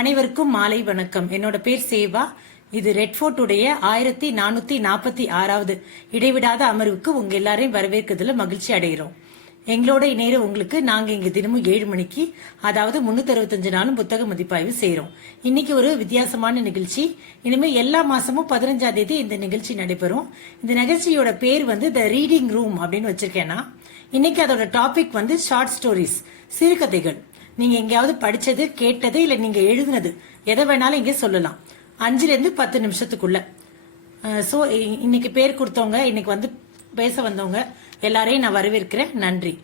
அனைவருக்கும் மாலை வணக்கம். என்னோட பேர் சேவா. இது ரெட்ஃபோர்ட் உடைய 1446வது இடைவிடாத அமர்வுக்கு உங்க எல்லாரையும் வரவேற்கிறதுல மகிழ்ச்சி அடைகிறோம். எங்களோட இணைய உங்களுக்கு நாங்க இங்க தினமும் 7 மணிக்கு, அதாவது 365 நாளும் புத்தக மதிப்பாய்வு செய்யறோம். இன்னைக்கு ஒரு வித்தியாசமான நிகழ்ச்சி. இனிமே எல்லா மாசமும் 15ஆம் தேதி இந்த நிகழ்ச்சி நடைபெறும். இந்த நிகழ்ச்சியோட பேர் த ரீடிங் ரூம் அப்படின்னு வச்சிருக்கேன்னா, இன்னைக்கு அதோட டாபிக் ஷார்ட் ஸ்டோரிஸ், சிறுகதைகள். நீங்க எங்கேயாவது படிச்சது, கேட்டது, இல்ல நீங்க எழுதுனது எதை வேணாலும் இங்க சொல்லலாம். 5 to 10 நிமிஷத்துக்குள்ள. சோ இன்னைக்கு பேர் கொடுத்தவங்க, இன்னைக்கு பேச வந்தவங்க எல்லாரையும் நான் வரவேற்கிறேன். நன்றி.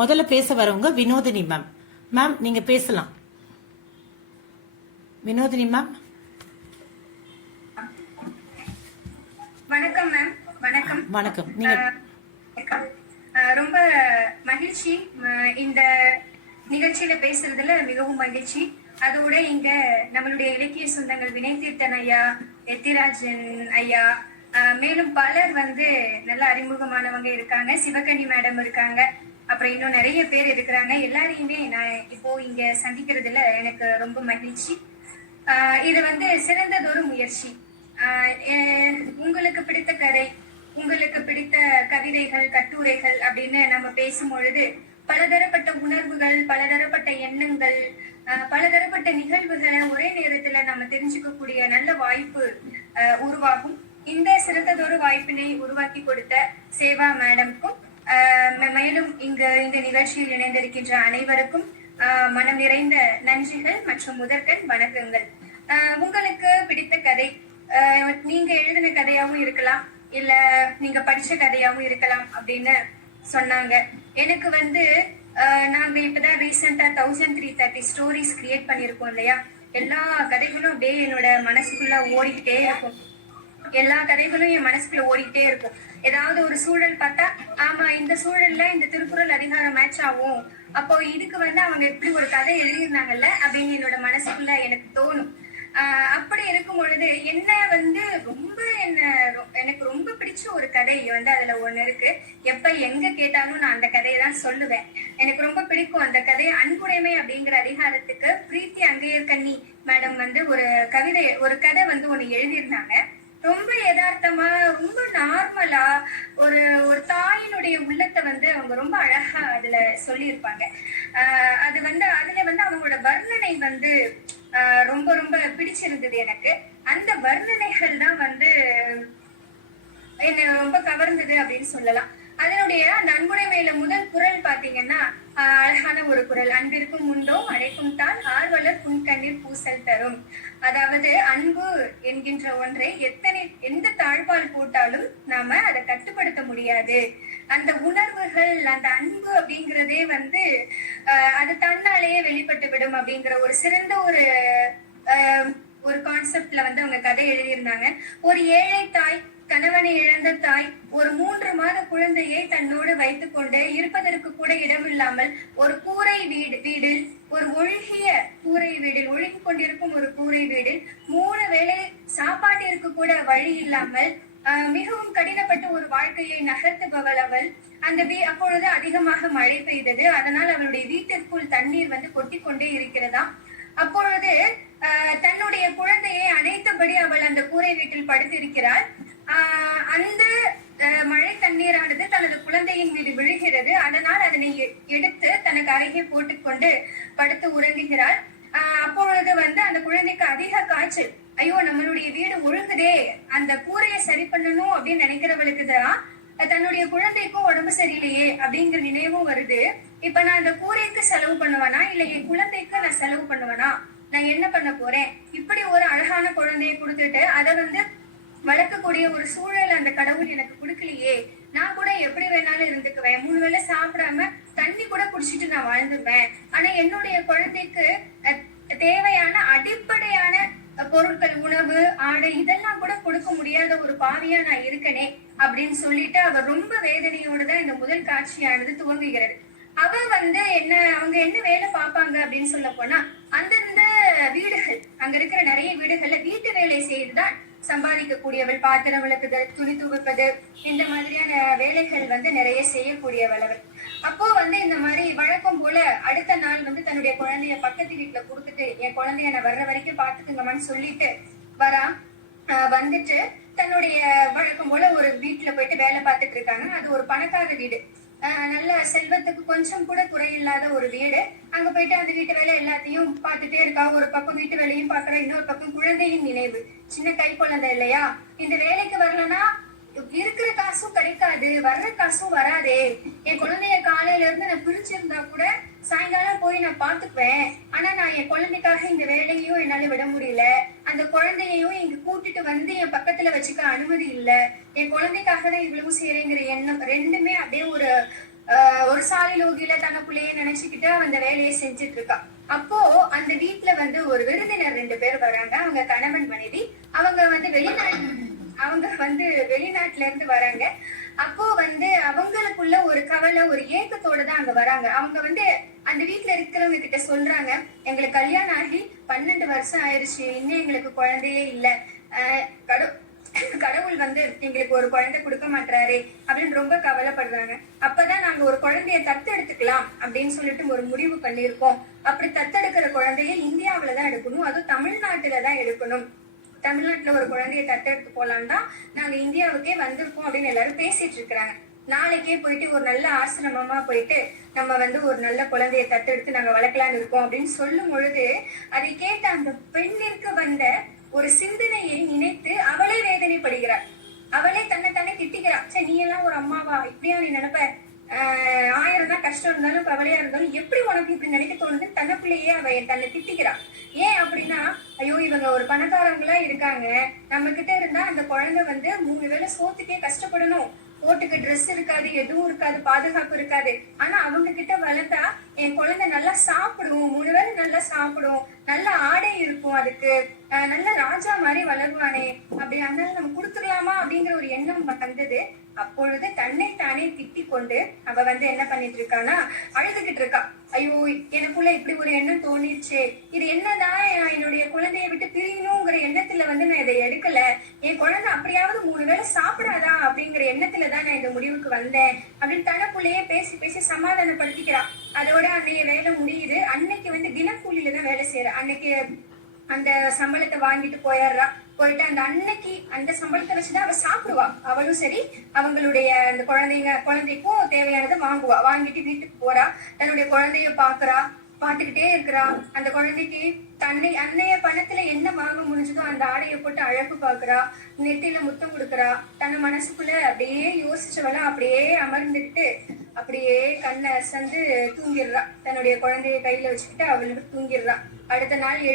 முதல்ல பேச வரவங்க வினோதினி மேம். மேம் நீங்க பேசலாம். வினோதினி மேம். வணக்கம் மேம். வணக்கம். வணக்கம். நீங்க ரொம்ப மகிழ்ச்சி இந்த நிகழ்ச்சியில பேசுறதுல மிகவும் மகிழ்ச்சி. அதோட இங்க நம்மளுடைய இலக்கிய சொந்தங்கள் வினய்தீர்த்தன் ஐயா, எத்திராஜன் ஐயா, மேலும் பலர் நல்ல அறிமுகமானவங்க இருக்காங்க. சிவகனி மேடம் இருக்காங்க. அப்புறம் இன்னும் நிறைய பேர் இருக்கிறாங்க. எல்லாரையுமே நான் இப்போ இங்க சந்திக்கிறதுல எனக்கு ரொம்ப மகிழ்ச்சி. இது சிறந்ததொரு முயற்சி. உங்களுக்கு பிடித்த கதை, உங்களுக்கு பிடித்த கவிதைகள், கட்டுரைகள் அப்படின்னு நம்ம பேசும் பொழுது பலதரப்பட்ட உணர்வுகள், பலதரப்பட்ட எண்ணங்கள், பலதரப்பட்ட நிகழ்வுகளை ஒரே நேரத்துல நம்ம தெரிஞ்சுக்கக்கூடிய நல்ல வாய்ப்பு உருவாகும். இந்த சிறந்ததொரு வாய்ப்பினை உருவாக்கி கொடுத்த சேவா மேடம்க்கும், மேலும் இந்த நிகழ்ச்சியில் இணைந்திருக்கின்ற அனைவருக்கும் மனம் நிறைந்த நன்றிகள் மற்றும் முதற்கண் வணக்கங்கள். உங்களுக்கு பிடித்த கதை, நீங்க எழுதின கதையாவும் இருக்கலாம், இல்ல நீங்க படிச்ச கதையாவும் இருக்கலாம் அப்படின்னு சொன்னாங்க. எனக்கு நாங்க இப்பதான் ரீசெண்டா 1330 ஸ்டோரிஸ் கிரியேட் பண்ணிருக்கோம் இல்லையா. எல்லா கதைகளும் அப்படியே என்னோட மனசுக்குள்ள ஓடிக்கிட்டே இருக்கும். எல்லா கதைகளும் என் மனசுக்குள்ள ஓடிக்கிட்டே இருக்கும். ஏதாவது ஒரு சூழல் பார்த்தா, ஆமா இந்த சூழல்ல இந்த திருக்குறள் அதிகாரம் மேட்ச் ஆகும், அப்போ இதுக்கு அவங்க எப்படி ஒரு கதை எழுதியிருந்தாங்கல்ல அப்படின்னு என்னோட மனசுக்குள்ள எனக்கு தோணும். அப்படி இருக்கும் பொழுது எனக்கு ரொம்ப பிடிச்ச ஒரு கதை அதுல ஒண்ணு இருக்கு. எப்ப எங்க கேட்டாலும் நான் அந்த கதையை தான் சொல்லுவேன். எனக்கு ரொம்ப பிடிக்கும் அந்த கதை. அன்புடைமை அப்படிங்கிற அதிகாரத்துக்கு பிரீத்தி அங்கையர்கண்ணி மேடம் ஒரு கதை ஒண்ணு எழுதியிருந்தாங்க. ரொம்ப யதார்த்தமா, ரொம்ப நார்மலா, ஒரு தாயினுடைய உள்ளத்தை அவங்க ரொம்ப அழகா அதுல சொல்லியிருப்பாங்க. அது அதுல அவங்களோட வர்ணனை ரொம்ப ரொம்ப பிடிச்சிருந்தது எனக்கு. அந்த வர்ணனைகள் தான் என்ன ரொம்ப கவர்ந்தது அப்படின்னு சொல்லலாம். அதனுடைய நன்முறைமையில முதல் குரல் பாத்தீங்கன்னா அழகான ஒரு குரல். அன்பிற்கும் உண்டோ அழைக்கும் தான் ஆர்வலர் புன்கண்ணீர் பூசல் தரும். அதாவது அன்பு என்கின்ற ஒன்றை எந்த தாழ்பால் போட்டாலும் நாம அதை கட்டுப்படுத்த முடியாது. அந்த உணர்வுகள், அந்த அன்பு அப்படிங்கிறதே அது தன்னாலேயே வெளிப்பட்டு விடும் அப்படிங்கிற ஒரு சிறந்த ஒரு கான்செப்ட்ல அவங்க கதை எழுதியிருந்தாங்க. ஒரு ஏழை தாய், கணவனை இழந்த தாய், ஒரு 3 மாத குழந்தையை தன்னோடு வைத்துக் கொண்டு இருப்பதற்கு கூட இடமில்லாமல் ஒரு கூரை வீடில், ஒரு ஒழுகிய கூரை வீடில், ஒழுகி கொண்டிருக்கும் ஒரு கூரை வீடில் 3 வேளை சாப்பாட்டிற்கு கூட வழி இல்லாமல் மிகவும் கடினப்பட்ட ஒரு வாழ்க்கையை நகர்த்துபவள் அவள். அப்பொழுது அதிகமாக மழை பெய்தது. அதனால் அவளுடைய வீட்டிற்குள் தண்ணீர் கொட்டி கொண்டே இருக்கிறதாம். அப்பொழுது தன்னுடைய குழந்தையை அணைத்தபடி அவள் அந்த கூரை வீட்டில் படுத்திருக்கிறாள். அந்த மழை தண்ணீரானது தனது குழந்தையின் மீது விழுகிறது. அதனால் அதனை எடுத்து தனக்கு அருகே போட்டுக்கொண்டு படுத்து உறங்குகிறாள். அப்பொழுது அந்த குழந்தைக்கு அதிக காய்ச்சல். ஐயோ நம்மளுடைய வீடு ஒழுங்குதே, அந்த கூரையை சரி பண்ணணும் அப்படின்னு நினைக்கிறவளுக்கு தான் தன்னுடைய குழந்தைக்கும் உடம்பு சரியில்லையே அப்படிங்கிற நினைவும் வருது. இப்ப நான் அந்த கூரைக்கு செலவு பண்ணுவேனா, இல்ல என் குழந்தைக்கு நான் செலவு பண்ணுவேனா, நான் என்ன பண்ண போறேன்? இப்படி ஒரு அழகான குழந்தையை கொடுத்துட்டு அதை வளர்க்கக்கூடிய ஒரு சூழல் அந்த கடவுள் எனக்கு கொடுக்கலையே. நான் கூட எப்படி வேணாலும் இருந்துக்குவேன், 3 வேளை சாப்பிடாம தண்ணி கூட குடிச்சிட்டு நான் வாழ்ந்துருவேன். ஆனா என்னுடைய குழந்தைக்கு தேவையான அடிப்படையான பொருட்கள், உணவு, ஆடை இதெல்லாம் கூட கொடுக்க முடியாத ஒரு பாவியா நான் இருக்கனே அப்படின்னு சொல்லிட்டு அவர் ரொம்ப வேதனையோடுதான் இந்த முதல் காட்சியானது துவங்குகிறது. அவங்க என்ன வேலை பார்ப்பாங்க அப்படின்னு சொல்ல போனா, அந்தந்த வீடுகள், அங்க இருக்கிற நிறைய வீடுகள்ல வீட்டு வேலை செய்துதான் சம்பாதிக்க கூடியவள், பாத்திரம் விளக்குதல், துணி துவைப்பது, இந்த மாதிரியான வேலைகள் வந்து நிறைய செய்யக்கூடியவள் அவள். அப்போ வந்து இந்த மாதிரி வழக்கம் போல அடுத்த நாள் வந்து தன்னுடைய குழந்தைய பக்கத்து வீட்டுல கொடுத்துட்டு, என் குழந்தைய நான் வர்ற வரைக்கும் பாத்துக்குங்கம்மான்னு சொல்லிட்டு வரா. வந்துட்டு தன்னுடைய வழக்கம் போல ஒரு வீட்டுல போயிட்டு வேலை பார்த்துட்டு இருக்காங்க. அது ஒரு பணக்கார வீடு, நல்ல செல்வத்துக்கு கொஞ்சம் கூட குறையில்லாத ஒரு வீடு. அங்க போயிட்டு அந்த வீட்டு வேலை எல்லாத்தையும் பார்த்துட்டே இருக்கா. ஒரு பக்கம் வீட்டு வேலையும் பாக்குறா, இன்னொரு பக்கம் குழந்தையின் நினைவு. சின்ன கை குழந்தை இல்லையா, இந்த வேலைக்கு வரலன்னா இருக்கிற காசும் கிடைக்காது, வர்ற காசும் வராதே. என் குழந்தைய காலையில இருந்து நான் பிரிச்சிருந்தா கூட சாயங்காலம் போய் நான் பாத்துக்குவேன். ஆனா நான் என் குழந்தைக்காக இந்த வேலையும் என்னால விட முடியல. அந்த குழந்தையையும் இங்க கூட்டிட்டு வந்து என் பக்கத்துல வச்சுக்க அனுமதி இல்ல. என் குழந்தைக்காக தான் இவ்வளவு செய்யறேங்கிற எண்ணம் ரெண்டுமே அப்படியே ஒரு சாலிலோகியில தனக்குள்ளேயே நினைச்சுக்கிட்டு அந்த வேலையை செஞ்சுட்டு இருக்கா. அப்போ அந்த வீட்டுல வந்து ஒரு விருந்தினர் 2 பேர் வராங்க. அவங்க கணவன் மனைவி. அவங்க வந்து வெளிநாட்டுல இருந்து வராங்க. அப்போ வந்து அவங்களுக்குள்ள ஒரு கவலை, ஒரு ஏக்கத்தோட தான் அங்க வராங்க. அவங்க வந்து அந்த வீட்டுல இருக்கிறவங்க கிட்ட சொல்றாங்க, எங்களுக்கு கல்யாணம் ஆகி 12 வருஷம் ஆயிடுச்சு, இன்னும் எங்களுக்கு குழந்தையே இல்ல. கடவுள் வந்து எங்களுக்கு ஒரு குழந்தை கொடுக்க மாட்டாரு அப்படின்னு ரொம்ப கவலைப்படுறாங்க. அப்பதான் நாங்க ஒரு குழந்தைய தத்தெடுத்துக்கலாம் அப்படின்னு சொல்லிட்டு ஒரு முடிவு பண்ணிருக்கோம். அப்படி தத்தெடுக்கிற குழந்தைய இந்தியாவிலதான் எடுக்கணும், அதுவும் தமிழ்நாட்டுலதான் எடுக்கணும். தமிழ்நாட்டுல ஒரு குழந்தைய தத்தெடுத்து போலாம் தான் நாங்க இந்தியாவுக்கே வந்திருக்கோம் அப்படின்னு எல்லாரும் பேசிட்டு இருக்கிறாங்க. நாளைக்கே போயிட்டு ஒரு நல்ல ஆசிரமமா போயிட்டு நம்ம வந்து ஒரு நல்ல குழந்தைய தத்தெடுத்து நாங்க வளர்க்கலான்னு இருக்கோம் அப்படின்னு சொல்லும் பொழுது அதை கேட்ட அந்த பெண்ணிற்கு வந்த ஒரு சிந்தனையை நினைத்து அவளே வேதனைப்படுகிறார். அவளே தன்னை திட்டிக்கிறார். சரி, நீ எல்லாம் ஒரு அம்மாவா, இப்படியா நீ நினைப்ப? 1000 தான் கஷ்டம் இருந்தாலும் கவலையா இருந்தாலும் எப்படி உனக்கு இப்படி நினைக்க தோணுது? தனக்குள்ளேயே அவ தன்னை திட்டிக்கிறான். ஏன் அப்படின்னா, ஐயோ இவங்க ஒரு பணக்காரங்களா இருக்காங்க, நம்ம கிட்ட இருந்தா அந்த குழந்தை வந்து 3 வேளை சோத்துக்கே கஷ்டப்படணும், போட்டுக்கு ட்ரெஸ் இருக்காது, எதுவும் இருக்காது, பாதுகாப்பு இருக்காது. ஆனா அவங்க கிட்ட வளர்த்தா என் குழந்தை நல்லா சாப்பிடும், 3 வேளை நல்லா சாப்பிடும், நல்ல ஆடை இருக்கும், அதுக்கு நல்ல ராஜா மாதிரி வளருவானே, அப்படி அதனால நம்ம கொடுத்துடலாமா அப்படிங்கிற ஒரு எண்ணம் வந்தது. அப்பொழுது தன்னை தானே திட்டிக் கொண்டு அவ வந்து என்ன பண்ணிட்டு இருக்கான்னா அழுதுகிட்டு இருக்கா. ஐயோ எனக்குள்ள இப்படி ஒரு எண்ணம் தோணிடுச்சு, இது என்னதான் என்னுடைய குழந்தைய விட்டு பிரியணுங்கிற எண்ணத்துல வந்து நான் இதை எடுக்கல, என் குழந்தை அப்படியாவது 3 வேளை சாப்பிடாதா அப்படிங்கிற எண்ணத்துலதான் நான் இந்த முடிவுக்கு வந்தேன் அப்படின்னு தனக்குள்ளேயே பேசி பேசி சமாதானப்படுத்திக்கிறான். அதோட அன்னைய வேலை முடியுது. அன்னைக்கு வந்து தினக்கூலியில தான் வேலை செய்யற. அன்னைக்கு அந்த சம்பளத்தை வாங்கிட்டு போயிடுறா. போயிட்டு அந்த அன்னைக்கு அந்த சம்பளத்தை வச்சுதான் அவ சாப்பிடுவா. அவளும் சரி, அவங்களுடைய அந்த குழந்தைக்கும் தேவையானதை வாங்குவா. வாங்கிட்டு வீட்டுக்கு போறா. தன்னுடைய குழந்தைய பாக்குறா, பாத்துக்கிட்டே இருக்கிறா. அந்த குழந்தைக்கு அன்னைய பணத்துல என்ன வாங்க முடிஞ்சதோ அந்த ஆடையை போட்டு அழகு பாக்குறா, நெத்தியில முத்தம் கொடுக்குறா. தன்னை மனசுக்குள்ள அப்படியே யோசிச்சவளா அப்படியே அமர்ந்துகிட்டு அப்படியே கண்ணை அசந்து தூங்கிடுறா. தன்னுடைய குழந்தைய கையில வச்சுக்கிட்டு அவளுக்கு தூங்கிடுறா. அடுத்த நாள்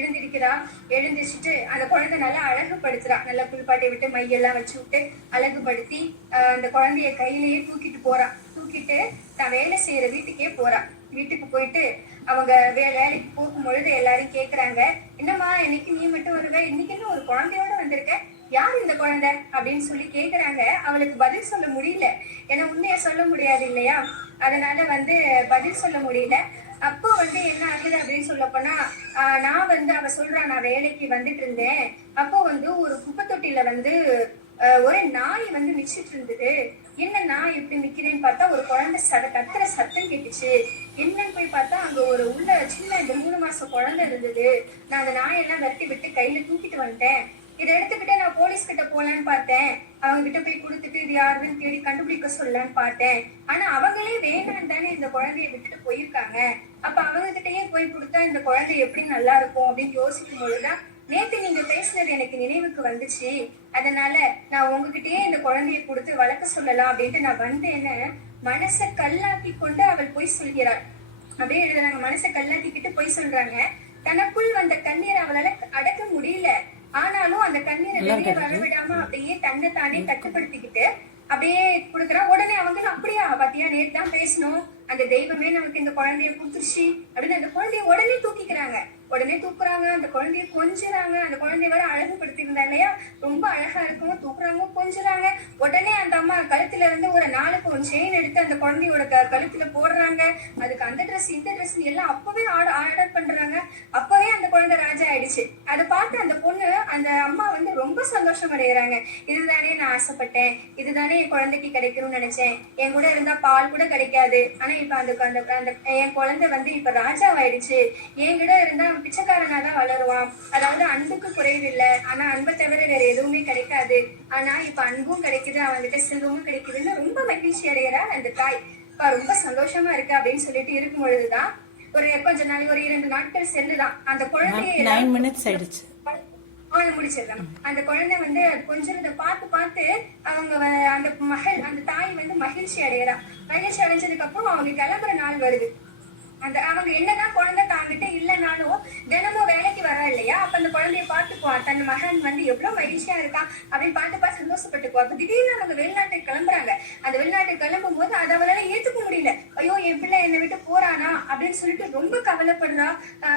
எழுந்திரிச்சிட்டு அந்த குழந்தை நல்லா அழகுபடுத்துறா. நல்லா புல்பாட்டை விட்டு மையெல்லாம் வச்சு விட்டு அழகுபடுத்தி அந்த குழந்தைய கையிலேயே தூக்கிட்டு போறா. தூக்கிட்டு தான் வேலை செய்யற வீட்டுக்கே போறா. வீட்டுக்கு போயிட்டு அவங்க வேலைக்கு போகும் பொழுது எல்லாரும் கேக்குறாங்க, என்னம்மா இன்னைக்கு நீ மட்டும் வருவ, இன்னைக்கு என்ன ஒரு குழந்தையோட வந்திருக்க, யார் இந்த குழந்தை அப்படின்னு சொல்லி கேக்குறாங்க. அவளுக்கு பதில் சொல்ல முடியல, ஏன்னா உண்மைய சொல்ல முடியாது இல்லையா, அதனால வந்து பதில் சொல்ல முடியல. அப்போ வந்து என்ன ஆகுது அப்படின்னு சொல்ல போனா, நான் வந்து அவ சொல்றா, நான் வேலைக்கு வந்துட்டு இருந்தேன். அப்போ வந்து ஒரு குப்பை தொட்டியில வந்து ஒரு நாய் வந்து மிச்சிட்டு இருந்தது. என்ன நாய் இப்படி நிக்கிறேன்னு பார்த்தா ஒரு குழந்தை கத்துற சத்தம் கேட்டுச்சு. என்னன்னு போய் பார்த்தா அங்க ஒரு உள்ள சின்ன இந்த 3 மாசம் குழந்தை இருந்தது. நான் அந்த நாயெல்லாம் விரட்டி விட்டு கையில தூக்கிட்டு வந்துட்டேன். இதை எடுத்துக்கிட்டு நான் போலீஸ் கிட்ட போலான்னு பார்த்தேன். அவங்க கிட்ட போய் கொடுத்துட்டு இது யாருன்னு தேடி கண்டுபிடிக்க சொல்லலான்னு பார்த்தேன். ஆனா அவங்களே வேணான்னு தானே இந்த குழந்தைய விட்டுட்டு போயிருக்காங்க. அப்ப அவங்க கிட்டயே போய் கொடுத்தா இந்த குழந்தை எப்படி நல்லா இருக்கும் அப்படின்னு யோசிக்கும் பொழுதுதான் நேத்து நீங்க பேசினது எனக்கு நினைவுக்கு வந்துச்சு. அதனால நான் உங்ககிட்டயே இந்த குழந்தைய கொடுத்து வளர்க்க சொல்லலாம் அப்படின்ட்டு நான் வந்தேன்னு மனசை கல்லாக்கி கொண்டு அவள் போய் சொல்கிறாள். அப்படியே எழுதுறாங்க, மனசை கல்லாக்கிக்கிட்டு போய் சொல்றாங்க. தனக்குள் வந்த கண்ணீர் அவளால அடக்க முடியல. ஆனாலும் அந்த கண்ணீரை வெளியே வரவிடாம அப்படியே தன்னை தானே கட்டுப்படுத்திக்கிட்டு அப்படியே கொடுக்குறா. உடனே அவங்க அப்படியா பாத்தியா, நேற்று தான் பேசணும், அந்த தெய்வமே நமக்கு இந்த குழந்தைய கொடுத்துருச்சு அப்படின்னு அந்த குழந்தைய உடனே தூக்கிக்கிறாங்க. உடனே தூக்குறாங்க, அந்த குழந்தைய கொஞ்சுறாங்க. அந்த குழந்தைய வேற அழகுபடுத்தி இருந்தா இல்லையா, ரொம்ப அழகா இருக்கும். தூக்குறாங்க, கொஞ்சுறாங்க. உடனே அந்த அம்மா கழுத்துல இருந்து ஒரு 4 பவுன் செயின் எடுத்து அந்த குழந்தையோட கழுத்துல போடுறாங்க. அதுக்கு அந்த ட்ரெஸ் இந்த ட்ரெஸ் எல்லாம் அப்பவே ஆர்டர் பண்றாங்க. அப்பவே அந்த குழந்தை ராஜா ஆயிடுச்சு. அதை பார்த்து அந்த பொண்ணு அந்த அம்மா வந்து ரொம்ப சந்தோஷம் அடைகிறாங்க. இதுதானே நான் ஆசைப்பட்டேன், இதுதானே என் குழந்தைக்கு கிடைக்கணும்னு நினைச்சேன். என் கூட இருந்தா பால் கூட கிடைக்காது, ஆனா இப்ப அந்த என் குழந்தை வந்து இப்ப ராஜாவாயிடுச்சு. என்கிட்ட இருந்தா பிச்சைக்காரனா தான் வளருவான். அதாவது அன்புக்கு குறைவில்லை, ஆனா அன்பை தவிர வேற எதுவுமே கிடைக்காது. ஆனா இப்ப அன்பும் கிடைக்குது, அவன்கிட்ட செல்வமும் கிடைக்குதுன்னு ரொம்ப மகிழ்ச்சி அடைகிறா அந்த தாய். ரொம்ப சந்தோஷமா இருக்கு அப்படின்னு சொல்லிட்டு இருக்கும் பொழுதுதான் ஒரு கொஞ்ச நாள், ஒரு 2 நாட்கள் செல்லுதான். அந்த குழந்தைய 9 minutes ஆயிடுச்சு. முடிச்சிடலாம். அந்த குழந்தை வந்து கொஞ்சம் பார்த்து பார்த்து அவங்க அந்த தாய் வந்து மகிழ்ச்சி அடையறா. மகிழ்ச்சி அடைஞ்சதுக்கு அப்புறம் அவங்க கிளம்புற நாள் வருது. அவங்க என்னதான் குழந்தை தாங்கிட்ட இல்லைனாலும் தினமும் வேலைக்கு வரா இல்லையா, அப்ப அந்த குழந்தைய பார்த்துக்குவா. தன் மகன் வந்து எவ்வளவு மகிழ்ச்சியா இருக்கான் அப்படின்னு பார்த்து சந்தோஷப்பட்டுக்குவா. அப்ப திடீர்னு அவங்க வெளிநாட்டுக்கு கிளம்புறாங்க. அந்த வெளிநாட்டுக்கு கிளம்பும் போது அதை அவளால ஏத்துக்க முடியல. ஐயோ, என் பிள்ளை என்னை விட்டு போறானா அப்படின்னு சொல்லிட்டு ரொம்ப கவலைப்படுறா.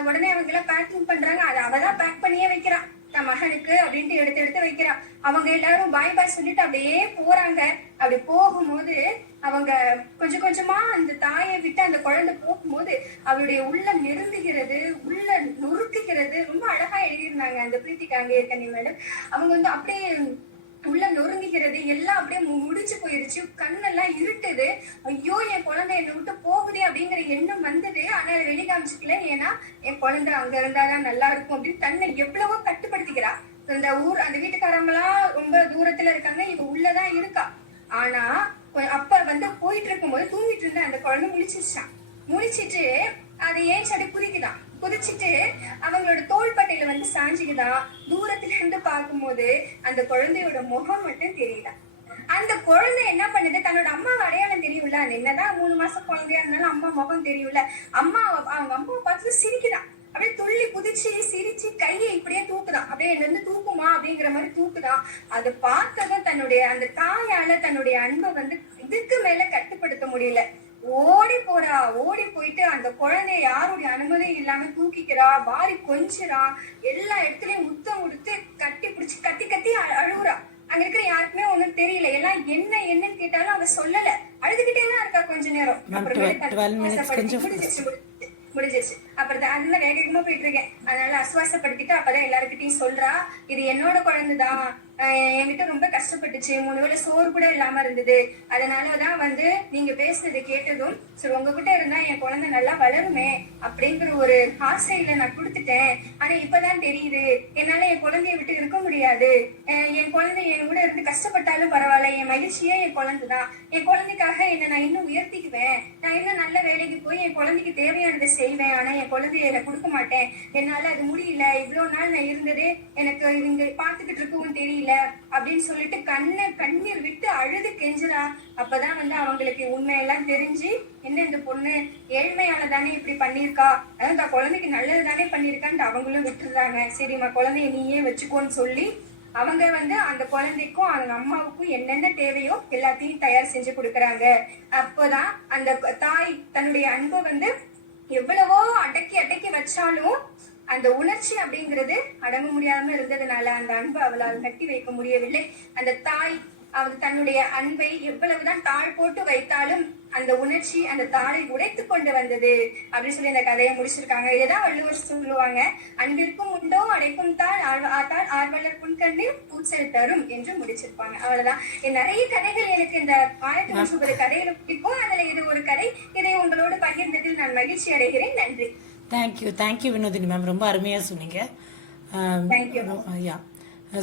உடனே அவங்க எல்லாம் பேக்கிங் பண்றாங்க. அதை அவதான் பேக் பண்ணியே வைக்கிறான் தன் மகனுக்கு அப்படின்ட்டு எடுத்து வைக்கிறான். அவங்க எல்லாரும் பாய் பாய் சொல்லிட்டு அப்படியே போறாங்க. அப்படி போகும்போது அவங்க கொஞ்சம் கொஞ்சமா அந்த தாயை விட்டு அந்த குழந்தை போகும்போது அவளுடைய உள்ள நெருங்குகிறது, உள்ள நொறுக்குகிறது. ரொம்ப அழகா எழுதியிருந்தாங்க அந்த பிரீத்திகா அங்கேயர்கனி மேடம். அவங்க வந்து அப்படியே உள்ள நொறுங்குகிறது, எல்லாம் அப்படியே முடிச்சு போயிருச்சு. கண்ணெல்லாம் இருட்டுது. ஐயோ, என் குழந்தை என்னை விட்டு போகுதே அப்படிங்கிற எண்ணம் வந்தது. ஆனா அதை வெளிக்காமிச்சுக்கல. ஏன்னா என் குழந்தை அங்க இருந்தாதான் நல்லா இருக்கும் அப்படின்னு தன்னை எவ்வளவோ கட்டுப்படுத்திக்கிறா. அந்த வீட்டுக்காரங்க எல்லாம் ரொம்ப தூரத்துல இருக்காங்க, இவ உள்ளதான் இருக்கா. ஆனா அப்ப வந்து போயிட்டு இருக்கும் போது தூங்கிட்டு இருந்த அந்த குழந்தை முழிச்சிருச்சான். முழிச்சிட்டு அதை ஏன் சடி குதிக்குதான். குதிச்சுட்டு அவங்களோட தோள்பட்டையில வந்து சாஞ்சுக்குதான். தூரத்துல இருந்து பார்க்கும்போது அந்த குழந்தையோட முகம் மட்டும் தெரியல. அந்த குழந்தை என்ன பண்ணுது, தன்னோட அம்மா அடையாளம் தெரியும்ல, என்னதான் 3 மாசம் குழந்தையா இருந்தாலும் அம்மா முகம் தெரியும்ல. அவங்க அம்மாவை பார்த்து சிரிக்குதான். அப்படியே துள்ளி குதிச்சு சிரிச்சு கையை இப்படியே தூக்குதான். அப்படியே என்ன இருந்து தூக்குமா அப்படிங்கிற மாதிரி தூக்குதான். அதை பார்த்ததும் தன்னுடைய அந்த தாயால தன்னுடைய அன்பை வந்து இதுக்கு மேல கட்டுப்படுத்த முடியல. ஓடி போறா. ஓடி போயிட்டு அந்த குழந்தைய யாருடைய அனுமதியும் இல்லாம தூக்கிக்கிறா, வாரி கொஞ்சிறா, எல்லா இடத்துலயும் முத்தம் கொடுத்து கட்டி பிடிச்சு கத்தி கத்தி அழுகுறா. அங்க இருக்கிற யாருக்குமே ஒண்ணும் தெரியல. எல்லாம் என்னன்னு கேட்டாலும் அவ சொல்லல, அழுதுகிட்டே தான் இருக்கா கொஞ்ச நேரம். முடிஞ்சிருச்சு. அப்புறம் அதனால வேகமா போயிட்டு இருக்கேன். அதனால அசுவாசப்படுத்திட்டு அப்பதான் எல்லாருக்கிட்டையும் சொல்றா, இது என்னோட குழந்தைதான், என்கிட்ட ரொம்ப கஷ்டப்பட்டுச்சு, 3 வேளை சோறு கூட இல்லாம இருந்தது. அதனாலதான் வந்து நீங்க பேசுனது கேட்டதும் சரி உங்ககிட்ட இருந்தா என் குழந்தை நல்லா வளருமே அப்படிங்கிற ஒரு ஆசையில நான் கொடுத்துட்டேன். ஆனா இப்பதான் தெரியுது என்னால என் குழந்தைய விட்டு இருக்க முடியாது. என் குழந்தை என் கூட இருந்து கஷ்டப்பட்டாலும் பரவாயில்ல, என் மகிழ்ச்சியே என் குழந்தைதான். என் குழந்தைக்காக என்ன நான் இன்னும் உயர்த்திக்குவேன். நான் இன்னும் நல்ல வேலைக்கு போய் என் குழந்தைக்கு தேவையானதை செய்வேன். ஆனா என் குழந்தைய எனக்கு கொடுக்க மாட்டேன். என்னால அது முடியல. இவ்வளவு நாள் நான் இருந்தது எனக்கு இவங்க பாத்துக்கிட்டு இருக்கவும் தெரியல அப்படின்னு சொல்லிட்டு கண்ணீர் விட்டு அழுது கெஞ்சுறா. அப்பதான் வந்து அவங்களுக்கு உண்மையெல்லாம் தெரிஞ்சு, என்ன இந்த பொண்ணு ஏழ்மையால தானே இப்படி பண்ணிருக்கா, அதான் இந்த குழந்தைக்கு நல்லது தானே பண்ணிருக்கான்னு அவங்களும் விட்டுறாங்க. சரிம்மா, குழந்தைய நீயே வச்சுக்கோன்னு சொல்லி அவங்க வந்து அந்த குழந்தைக்கும் அவங்க அம்மாவுக்கும் என்னென்ன தேவையோ எல்லாத்தையும் தயார் செஞ்சு கொடுக்கறாங்க. அப்போதான் அந்த தாய் தன்னுடைய அன்பை வந்து எவ்வளவோ அடக்கி வச்சாலும் அந்த உணர்ச்சி அப்படிங்கிறது அடங்க முடியாம இருந்ததுனால அந்த அன்பை அவளால் கட்டி வைக்க முடியவில்லை. அந்த தாய் அவர் தன்னுடைய அன்பை எவ்வளவுதான் தாழ் போட்டு வைத்தாலும் அந்த உணர்ச்சி அந்த தாளை உடைத்து கொண்டு வந்தது அப்படின்னு சொல்லி அந்த கதையை முடிச்சிருக்காங்க. இதான் வள்ளுவர் சொல்லுவாங்க, அன்பிற்கும் உண்டோ அடைக்கும் தாள் ஆர்வலர் புன்கண்ணீர் பூச்சல் தரும் என்று முடிச்சிருப்பாங்க. அவ்வளவுதான். நிறைய கதைகள் எனக்கு இந்த 1030 கதைகளை பிடிக்கும். அதுல இது ஒரு கதை. இதை உங்களோடு பகிர்ந்ததில் நான் மகிழ்ச்சி அடைகிறேன். நன்றி. தேங்க்யூ வினோதினி மேம், ரொம்ப அருமையா சொன்னீங்க.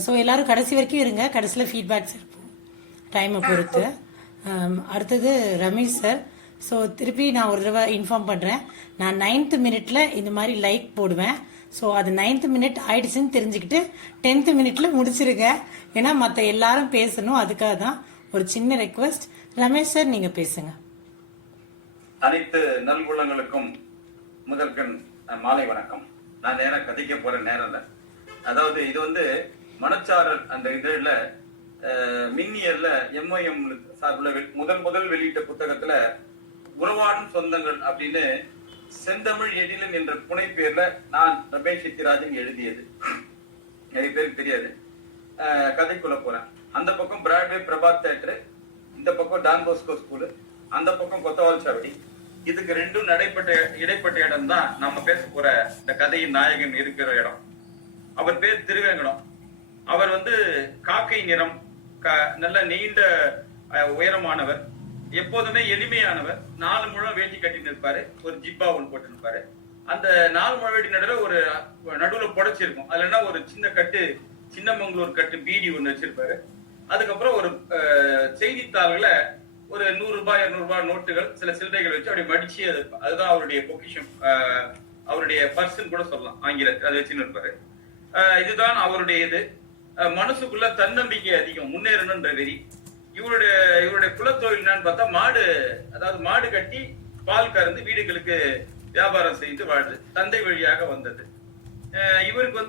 ஸோ எல்லாரும் கடைசி வரைக்கும் இருங்க, கடைசியில் ஃபீட்பேக்ஸ் இருப்போம் டைமை பொறுத்து. அடுத்தது ரமேஷ் சார். ஸோ திருப்பி நான் ஒரு தடவை இன்ஃபார்ம் பண்ணுறேன், நான் 9th மினிட்ல இந்த மாதிரி லைக் போடுவேன். ஸோ அது 9th மினிட் ஆயிடுச்சுன்னு தெரிஞ்சுக்கிட்டு 10th மினிட்ல முடிச்சிருங்க. ஏன்னா மற்ற எல்லாரும் பேசணும், அதுக்காக தான் ஒரு சின்ன ரெக்வஸ்ட். ரமேஷ் சார், நீங்க பேசுங்க. அனைத்து நல்குள்ளங்களுக்கும் முதற்கண் மாலை வணக்கம். நான் நேரம் கதைக்க போற நேரம். அதாவது இது வந்து மனச்சாரல் அந்த இதழில் மின்னியர்ல MIM சார்பில் முதல் வெளியிட்ட புத்தகத்துல உறவாடும் சொந்தங்கள் அப்படின்னு செந்தமிழ் எழிலன் என்ற புனைப்பேர்ல நான் ரமேஷ் சித்திராஜன் எழுதியது. நிறைய பேருக்கு தெரியாது. கதைக்குள்ள போறேன். அந்த பக்கம் பிராட்வே பிரபாத் தியேட்டர், இந்த பக்கம் டான் போஸ்கோ ஸ்கூலு, அந்த பக்கம் கொத்தவால் சாவடி. இதுக்கு ரெண்டும் இடைப்பட்ட இடம் தான் நம்ம பேச போற இந்த கதையின் நாயகன் இருக்கிற இடம். அவர் பேர் திருவேங்கடம். அவர் காக்கை நிறம், நல்ல நீண்ட உயரமானவர், எப்போதுமே எளிமையானவர். 4 முழம் வேட்டி கட்டி நிற்பாரு, ஒரு ஜிப்பா ஒன்று போட்டு நிற்பாரு. அந்த 4 முழம் வேட்டி நடுவில் ஒரு நடுவுல புடைச்சிருக்கும். அதுலன்னா ஒரு சின்ன கட்டு, சின்னமங்களூர் கட்டு பீடி ஒண்ணு வச்சிருப்பாரு. அதுக்கப்புறம் ஒரு செய்தித்தாள்களை ஒரு 100 ரூபாய் 200 ரூபாய் நோட்டுகள், சில சில்லறைகள் வச்சு அப்படி மடிச்சு அதுதான் அவருடைய பொக்கிஷம், அவருடைய பர்சன் கூட சொல்லலாம் ஆங்கிலத்தில். அதை வச்சுன்னு இருப்பாரு. இதுதான் அவருடைய இது. மனசுக்குள்ள தன்னம்பிக்கை அதிகம், முன்னேறணுன்ற வெறி. இவருடைய குலத்தொழில் என்னன்னு பார்த்தா மாடு, அதாவது மாடு கட்டி பால் கறந்து வீடுகளுக்கு வியாபாரம் செய்து வாழுது. தந்தை வழியாக வந்தது. இவருக்கு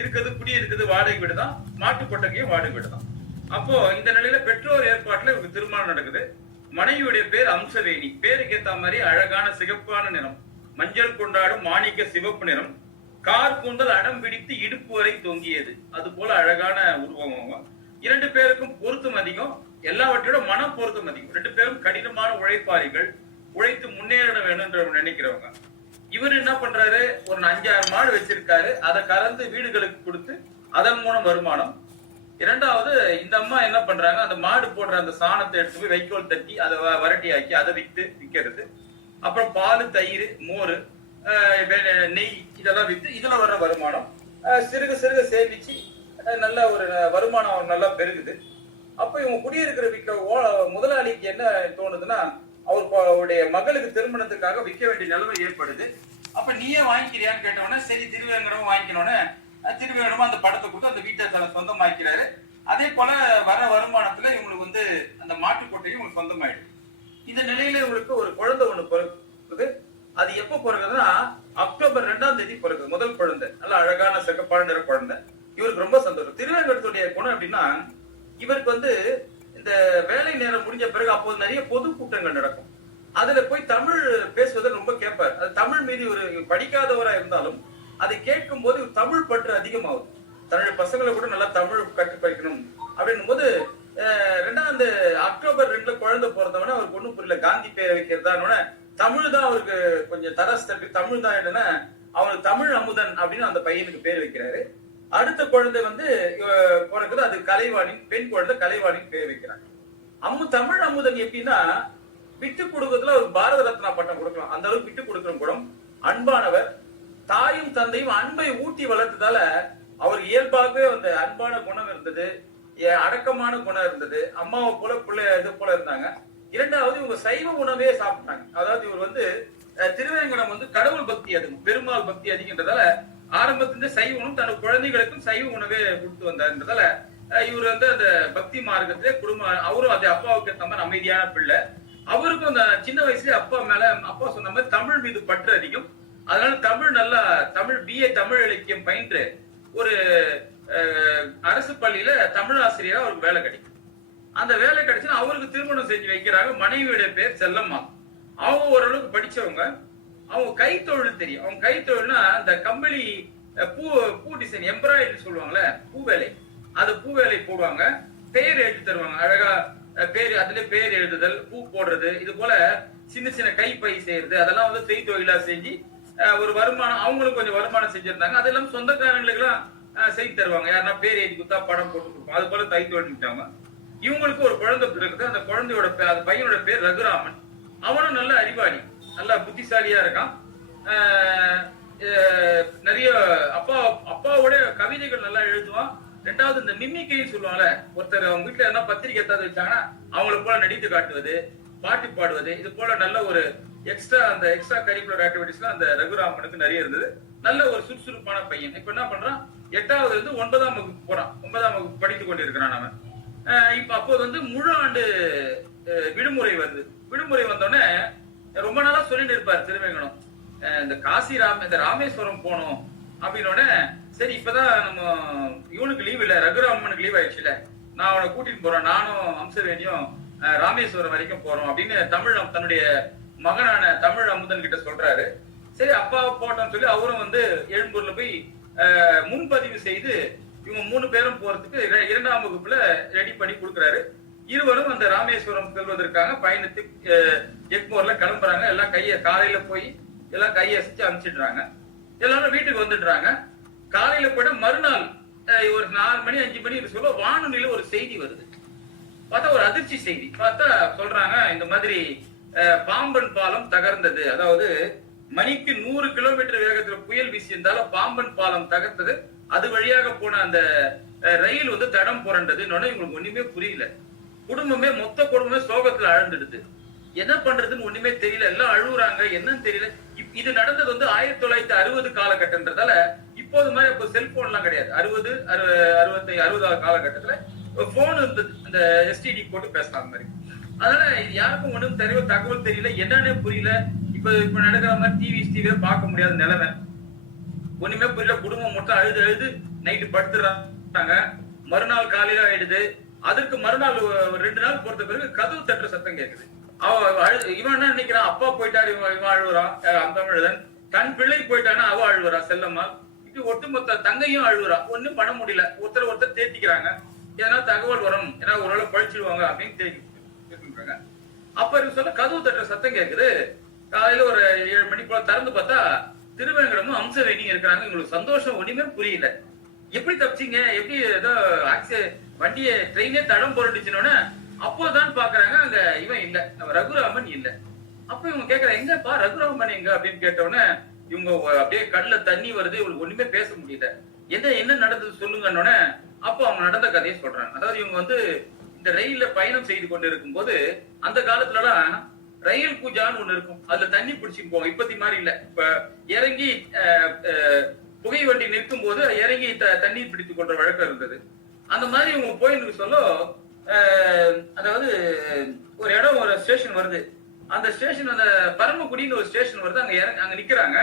இருக்குது, குடி இருக்குது வாடகை வீடு தான், மாட்டு கொட்டகையும் வாடகை வீடு தான். அப்போ இந்த நிலையில பெற்றோர் ஏற்பாட்டுல இவருக்கு திருமணம் நடக்குது. மனைவியுடைய பேர் அம்சவேணி. பேருக்கு ஏத்த மாதிரி அழகான சிகப்பான நிறம், மஞ்சள் கொண்டாடும் மாணிக்க சிவப்பு நிறம், கார் கூந்தல் அடம் பிடித்து இடுப்பு வரை தொங்கியது. அது போல அழகான உருவம். 2 பேருக்கும் பொருத்தம் அதிகம், எல்லாவற்றோட மனம் பொருத்தம் அதிகம். 2 பேரும் கடினமான உழைப்பாளிகள், உழைத்து முன்னேற வேணும்ன்ற நினைக்கிறவங்க. இவர் என்ன பண்றாரு, ஒரு 5-6 மாடு வச்சிருக்காரு. அதை கறந்து வீடுகளுக்கு கொடுத்து அதன் மூலம் வருமானம். 2வது இந்த அம்மா என்ன பண்றாங்க, அந்த மாடு போடுற அந்த சாணத்தை எடுத்து போய் வைக்கோல் தட்டி அதை வரட்டி ஆக்கி அதை விற்கிறது. அப்புறம் பால், தயிர், மோர், நெய் இதெல்லாம் வித்து இதுல வர்ற வருமானம் சிறுக சிறுக சேமிச்சு நல்ல ஒரு வருமானம் நல்லா பெருகுது. அப்ப இவங்க குடியிருக்கிற வீட்டுல முதலாளிக்கு என்ன தோணுதுன்னா, அவருடைய மகளுக்கு திருமணத்துக்காக விற்க வேண்டிய நிலைமை ஏற்படுது. அப்ப நீயே வாங்கிக்கிறியான்னு கேட்டவொடனே சரி திருவேங்கடம் வாங்கிக்கணும்னு திருவேங்கடமும் அந்த படத்தை கொடுத்து அந்த வீட்டை சொந்தமாக்கிறாரு. அதே போல வர வருமானத்துல இவங்களுக்கு அந்த மாட்டுக்கொட்டையும் இவங்களுக்கு சொந்தமாயிடுது. இந்த நிலையில இவங்களுக்கு ஒரு குழந்தை ஒண்ணு பிறகுது. அது எப்ப பிறகுதுன்னா அக்டோபர் 2ஆம் தேதி பிறகுது. முதல் குழந்தை நல்ல அழகான சிகப்பான நிற குழந்தை. இவருக்கு ரொம்ப சந்தோஷம். திருவேங்கடத்துடைய குணம் அப்படின்னா, இவருக்கு இந்த வேலை நேரம் முடிஞ்ச பிறகு அப்போது நிறைய பொது கூட்டங்கள் நடக்கும். அதுல போய் தமிழ் பேசுவதை ரொம்ப கேட்பார். அது தமிழ் மீது ஒரு படிக்காதவரா இருந்தாலும் அதை கேட்கும் போது தமிழ் பற்று அதிகமாகும். தன்னுடைய பசங்களை கூட நல்லா தமிழ் கற்று படிக்கணும் அப்படின்னும் போது அக்டோபர் 2 குழந்தை பிறந்தவன அவருக்கு ஒண்ணும் புரியல. காந்தி பேரை வைக்கிறதா தமிழ் தான் அவருக்கு கொஞ்சம் தரஸ்தட்டு. தமிழ் தான் என்னன்னா அவனுக்கு தமிழ் அமுதன் அப்படின்னு அந்த பையனுக்கு பேர் வைக்கிறாரு. அடுத்த குழந்தை பிறகுது, அது கலைவாணின், பெண் குழந்தை கலைவாணின் பேர் வைக்கிறாங்க. தமிழ் அமுதன் எப்படின்னா விட்டு கொடுக்கறதுல ஒரு பாரத ரத்னா பட்டம் கொடுக்கலாம். அந்த அளவுக்கு விட்டு கொடுக்கிற குணம், அன்பானவர். தாயும் தந்தையும் அன்பை ஊட்டி வளர்த்ததால அவர் இயல்பாகவே அந்த அன்பான குணம் இருந்தது, அடக்கமான குணம் இருந்தது. அம்மாவை போல பிள்ளை இது போல இருந்தாங்க. 2வது இவங்க சைவ உணவே சாப்பிட்டாங்க. அதாவது இவர் திருவேங்கடம் கடவுள் பக்தி அதிகம், பெருமாள் பக்தி அதிகன்றதால ஆரம்பத்திலிருந்து சைவ உணவு தனது குழந்தைகளுக்கும் சைவ உணவே கொடுத்து வந்தார்ன்றதால இவர் அந்த பக்தி மார்க்கத்திலே குடும்பம். அவரும் அது அப்பாவுக்கு ஏற்ற மாதிரி அமைதியான பிள்ளை. அவருக்கும் அந்த சின்ன வயசுல அப்பா சொன்ன மாதிரி தமிழ் மீது பற்று அதிகம். அதனால தமிழ் BA தமிழ் இலக்கியம் பயின்று ஒரு அரசு பள்ளியில தமிழ் ஆசிரியரா அவருக்கு வேலை கிடைக்கும். அந்த வேலை கிடைச்சுன்னா அவருக்கு திருமணம் செஞ்சு வைக்கிறாங்க. மனைவியுடைய பேர் செல்லம்மா. அவங்க ஓரளவுக்கு படிச்சவங்க. அவங்க கைத்தொழில் தெரியும். அவங்க கைத்தொழில்னா அந்த கம்பளி பூ டிசைன், எம்ப்ராய்டரி சொல்லுவாங்கல்ல, பூ வேலை, அது பூ வேலை போடுவாங்க. பேர் எழுதி தருவாங்க அழகா. பேர் அதுல பேர் எழுதுதல், பூ போடுறது, இது போல சின்ன சின்ன கைப்பை செய்யறது, அதெல்லாம் செய்தொழிலா செஞ்சு ஒரு வருமானம், அவங்களுக்கு கொஞ்சம் வருமானம் செஞ்சிருந்தாங்க. அதெல்லாம் சொந்தக்காரங்களுக்கு எல்லாம் செய்து தருவாங்க. யாருன்னா பேர் எழுதி கொடுத்தா படம் போட்டு கொடுப்போம். அது போல கைத்தொழில். இவங்களுக்கு ஒரு குழந்தை இருக்குது. அந்த குழந்தையோட அந்த பையனோட பேர் ரகுராமன். அவனும் நல்ல அறிவாளி, நல்ல புத்திசாலியா இருக்கான். நிறைய அப்பாவோட கவிதைகள் நல்லா எழுதுவான். 2வது இந்த மிமிக்கைன்னு சொல்லுவாங்கல்ல, ஒருத்தர் அவங்க வீட்டுல என்ன பத்திரிகை ஏதாவது வச்சாங்கன்னா அவங்களை போல நடித்து காட்டுவது, பாட்டு பாடுவது, இது போல நல்ல ஒரு எக்ஸ்ட்ரா கரிக்குலர் ஆக்டிவிட்டிஸ்லாம் அந்த ரகுராமனுக்கு நிறைய இருந்தது. நல்ல ஒரு சுறுசுறுப்பான பையன். இப்ப என்ன பண்றான், 8வது 9ஆம் வகுப்பு போறான். 9ஆம் வகுப்பு படித்துக் கொண்டிருக்கிறான் அவன். இப்ப அப்போது முழு ஆண்டு விடுமுறை வருது. விடுமுறை வந்தோடனே ரொம்ப நாளா சொல்லிட்டு இருப்பார் திருவேங்கடம், இந்த ராமேஸ்வரம் போனோம் அப்படின்னோட, சரி இப்பதான் நம்ம இவனுக்கு லீவ் இல்ல, ரகுராமனுக்கு லீவ் ஆயிடுச்சுல, நான் அவனை கூட்டிட்டு போறேன், நானும் அம்சவேணியும் ராமேஸ்வரம் வரைக்கும் போறோம் அப்படின்னு தன்னுடைய மகனான தமிழ் அமுதன் கிட்ட சொல்றாரு. சரி அப்பா போட்டோம்னு சொல்லி அவரும் வந்து எழும்பூர்ல போய் முன்பதிவு செய்து இவங்க 3 பேரும் போறதுக்கு 2ஆம் வகுப்புல ரெடி பண்ணி கொடுக்குறாரு. இருவரும் அந்த ராமேஸ்வரம் செல்வதற்காக பயணத்துக்கு எக்மோர்ல கிளம்புறாங்க. எல்லாம் காலையில போய் எல்லாம் கையசிச்சு அனுப்பிச்சிடுறாங்க. எல்லாரும் வீட்டுக்கு வந்துடுறாங்க. காலையில போயிட மறுநாள் ஒரு 4 மணி 5 மணி சொல்ல வானொலியில ஒரு செய்தி வருது. பார்த்தா ஒரு அதிர்ச்சி செய்தி. பார்த்தா சொல்றாங்க இந்த மாதிரி பாம்பன் பாலம் தகர்ந்தது. அதாவது மணிக்கு 100 கிலோமீட்டர் வேகத்துல புயல் வீசியிருந்தால பாம்பன் பாலம் தகர்த்தது. அது வழியாக போன அந்த ரயில் வந்து தடம் புரண்டது. இவங்களுக்கு ஒண்ணுமே புரியல. குடும்பமே மொத்த குடும்பமே சோகத்துல அழந்துடுது. என்ன பண்றதுன்னு ஒண்ணுமே தெரியல. எல்லாம் அழுகுறாங்க. என்னன்னு தெரியல. இது நடந்தது வந்து 1960 காலகட்டம்ன்றதால இப்போது மாதிரி இப்போ செல்போன் எல்லாம் கிடையாது. 60 காலகட்டத்துல போன் இருந்தது. அந்த எஸ்டிடி போட்டு பேசலாம் மாதிரி. அதனால யாருக்கும் ஒண்ணும் தகவல் தெரியல. என்னன்னே புரியல. இப்ப நடக்கிற மாதிரி டிவில பார்க்க முடியாத நிலைமை. ஒண்ணுமே புரியல. குடும்பம் மட்டும் அழுது நைட்டு படுத்துறாங்க. மறுநாள் காலையில ஆயிடுது. அதற்கு மறுநாள் 2 நாள் பொறுத்த பிறகு கதவு தட்டுற சத்தம் கேக்குது. இவன் என்ன நினைக்கிறான், அப்பா போயிட்டாரு இவன் அழுவுறான். தமிழன் தன் பிள்ளை போயிட்டானா அவ அழுவுறா செல்லம்மா. இப்படி ஒட்டுமொத்த தங்கையும் அழுவுறா. ஒண்ணும் பண்ண முடியல. ஒருத்தர் தேத்திக்கிறாங்க. ஏன்னா தகவல் வரும், ஏன்னா ஒரு பழிச்சிடுவாங்க அப்படின்னு தேடிக்கிறாங்க. அப்ப இவங்க சொல்ல கதவு தட்டுற சத்தம் கேக்குது. காலையில ஒரு 7 மணி போல திறந்து பார்த்தா திருவேங்கடமும் அம்சவேணியும் இருக்கிறாங்க. உங்களுக்கு சந்தோஷம் ஒண்ணுமே புரியல. எப்படி தப்பிச்சிங்க, எப்படி ஏதோ வண்டிய ட்ரெயினே தடம் புரண்டுச்சுன்னு அப்போதான் பாக்குறாங்க அங்க இவன் இல்ல, ரகுராமன் இல்ல. அப்ப இவங்க கேக்குறாங்க எங்கப்பா ரகுராமன் எங்க அப்படின்னு கேட்டோன்னே இவங்க அப்படியே கண்ணுல தண்ணி வருது. இவங்களுக்கு ஒண்ணுமே பேச முடியல. என்ன நடந்தது சொல்லுங்கன்னொன்னே அப்போ அவங்க நடந்த கதையை சொல்றாங்க. அதாவது இவங்க வந்து இந்த ரயில்ல பயணம் செய்து கொண்டு இருக்கும் போது அந்த காலத்துல எல்லாம் ரயில் பூஜான்னு ஒண்ணு இருக்கும். அதுல தண்ணி பிடிச்சிட்டு போவோம். இப்பத்தி மாதிரி இல்ல. இப்ப இறங்கி புகை வண்டி நிற்கும் போது இறங்கி தண்ணீர் பிடித்துக் கொள்ற வழக்கம் இருந்தது. அந்த மாதிரி இவங்க போயின்னு சொல்ல அதாவது ஒரு இடம் ஒரு ஸ்டேஷன் வருது. அந்த ஸ்டேஷன் அந்த பரமக்குடின்னு ஒரு ஸ்டேஷன் வருது. அங்க நிக்கிறாங்க.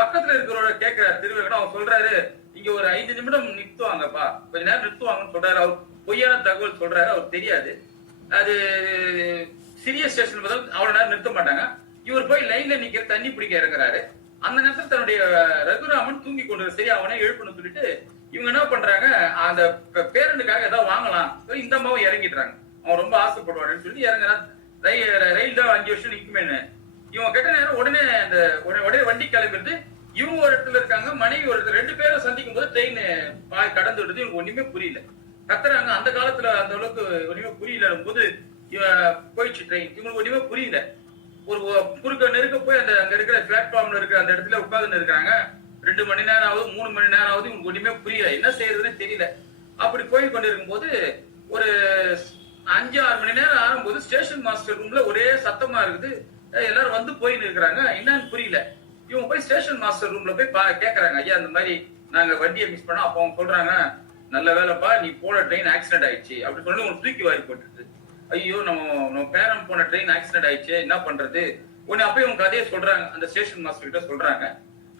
பக்கத்துல இருக்கிறவரோட கேட்கிறாரு திருவேங்கடம். அவர் சொல்றாரு இங்க ஒரு 5 நிமிடம் நிறுத்துவாங்கப்பா, கொஞ்ச நேரம் நிறுத்துவாங்கன்னு சொல்றாரு. அவர் பொய்யான தகவல் சொல்றாரு. அவர் தெரியாது. அது சிறிய ஸ்டேஷன் பதில் அவ்வளவு நேரம் நிறுத்த மாட்டாங்க. இவர் போய் லைன்ல நிக்கிற தண்ணி பிடிக்க இறங்குறாரு. அந்த நேரத்தில் தன்னுடைய ரகுராமன் தூங்கி கொண்டு சரி அவனே எழுப்பணும்னு சொல்லிட்டு இவங்க என்ன பண்றாங்க, அந்த பேரனுக்காக ஏதாவது வாங்கலாம் இந்த அம்மாவும் இறங்கிடுறாங்க. அவன் ரொம்ப ஆசைப்படுவாருன்னு சொல்லி இறங்குறா. ரயில் தான் 5 வருஷம் நிக்குமேன்னு இவங்க கேட்ட நேரம் உடனே வண்டி கிளம்பிடுது. இவங்க ஒரு இடத்துல இருக்காங்க, மனைவி ஒரு இடத்துல. 2 பேரும் சந்திக்கும் போது ட்ரெயின் கடந்து விடுது. இவங்க ஒண்ணுமே புரியல. கத்துறாங்க. அந்த காலத்துல அந்த அளவுக்கு ஒண்ணுமே புரியல போது போயிடுச்சு ட்ரெயின். இவங்களுக்கு ஒண்ணுமே புரியல. ஒரு குறுக்க நெருக்க போய் அங்க இருக்கிற பிளாட்ஃபார்ம்ல இருக்கிற அந்த இடத்துல உட்கார்ந்து இருக்காங்க. 2 மணி நேரம் ஆகுது, 3 மணி நேரம் ஆகுது. இவங்களுக்கு ஒண்ணுமே புரியல. என்ன செய்யறதுன்னு தெரியல. அப்படி போய் கொண்டிருக்கும் போது ஒரு 5-6 மணி நேரம் ஆகும்போது ஸ்டேஷன் மாஸ்டர் ரூம்ல ஒரே சத்தமா இருக்குது. எல்லாரும் வந்து போயின்னு இருக்கிறாங்க. என்னன்னு புரியல. இவங்க போய் ஸ்டேஷன் மாஸ்டர் ரூம்ல போய் கேக்குறாங்க, ஐயா இந்த மாதிரி நாங்க வண்டியை மிஸ் பண்ணோம். அப்ப அவங்க சொல்றாங்க, நல்ல வேலைப்பா நீ போன ட்ரெயின் ஆக்சிடென்ட் ஆயிடுச்சு அப்படின்னு சொல்லி உங்களுக்கு தூக்கி வாரி போட்டுருது. ஐயோ நம்ம பேரன் போன ட்ரெயின் ஆக்சிடென்ட் ஆயிடுச்சு, என்ன பண்றது? உடனே அப்ப இவங்க கதையை சொல்றாங்க. அந்த ஸ்டேஷன் மாஸ்டர் கிட்ட சொல்றாங்க.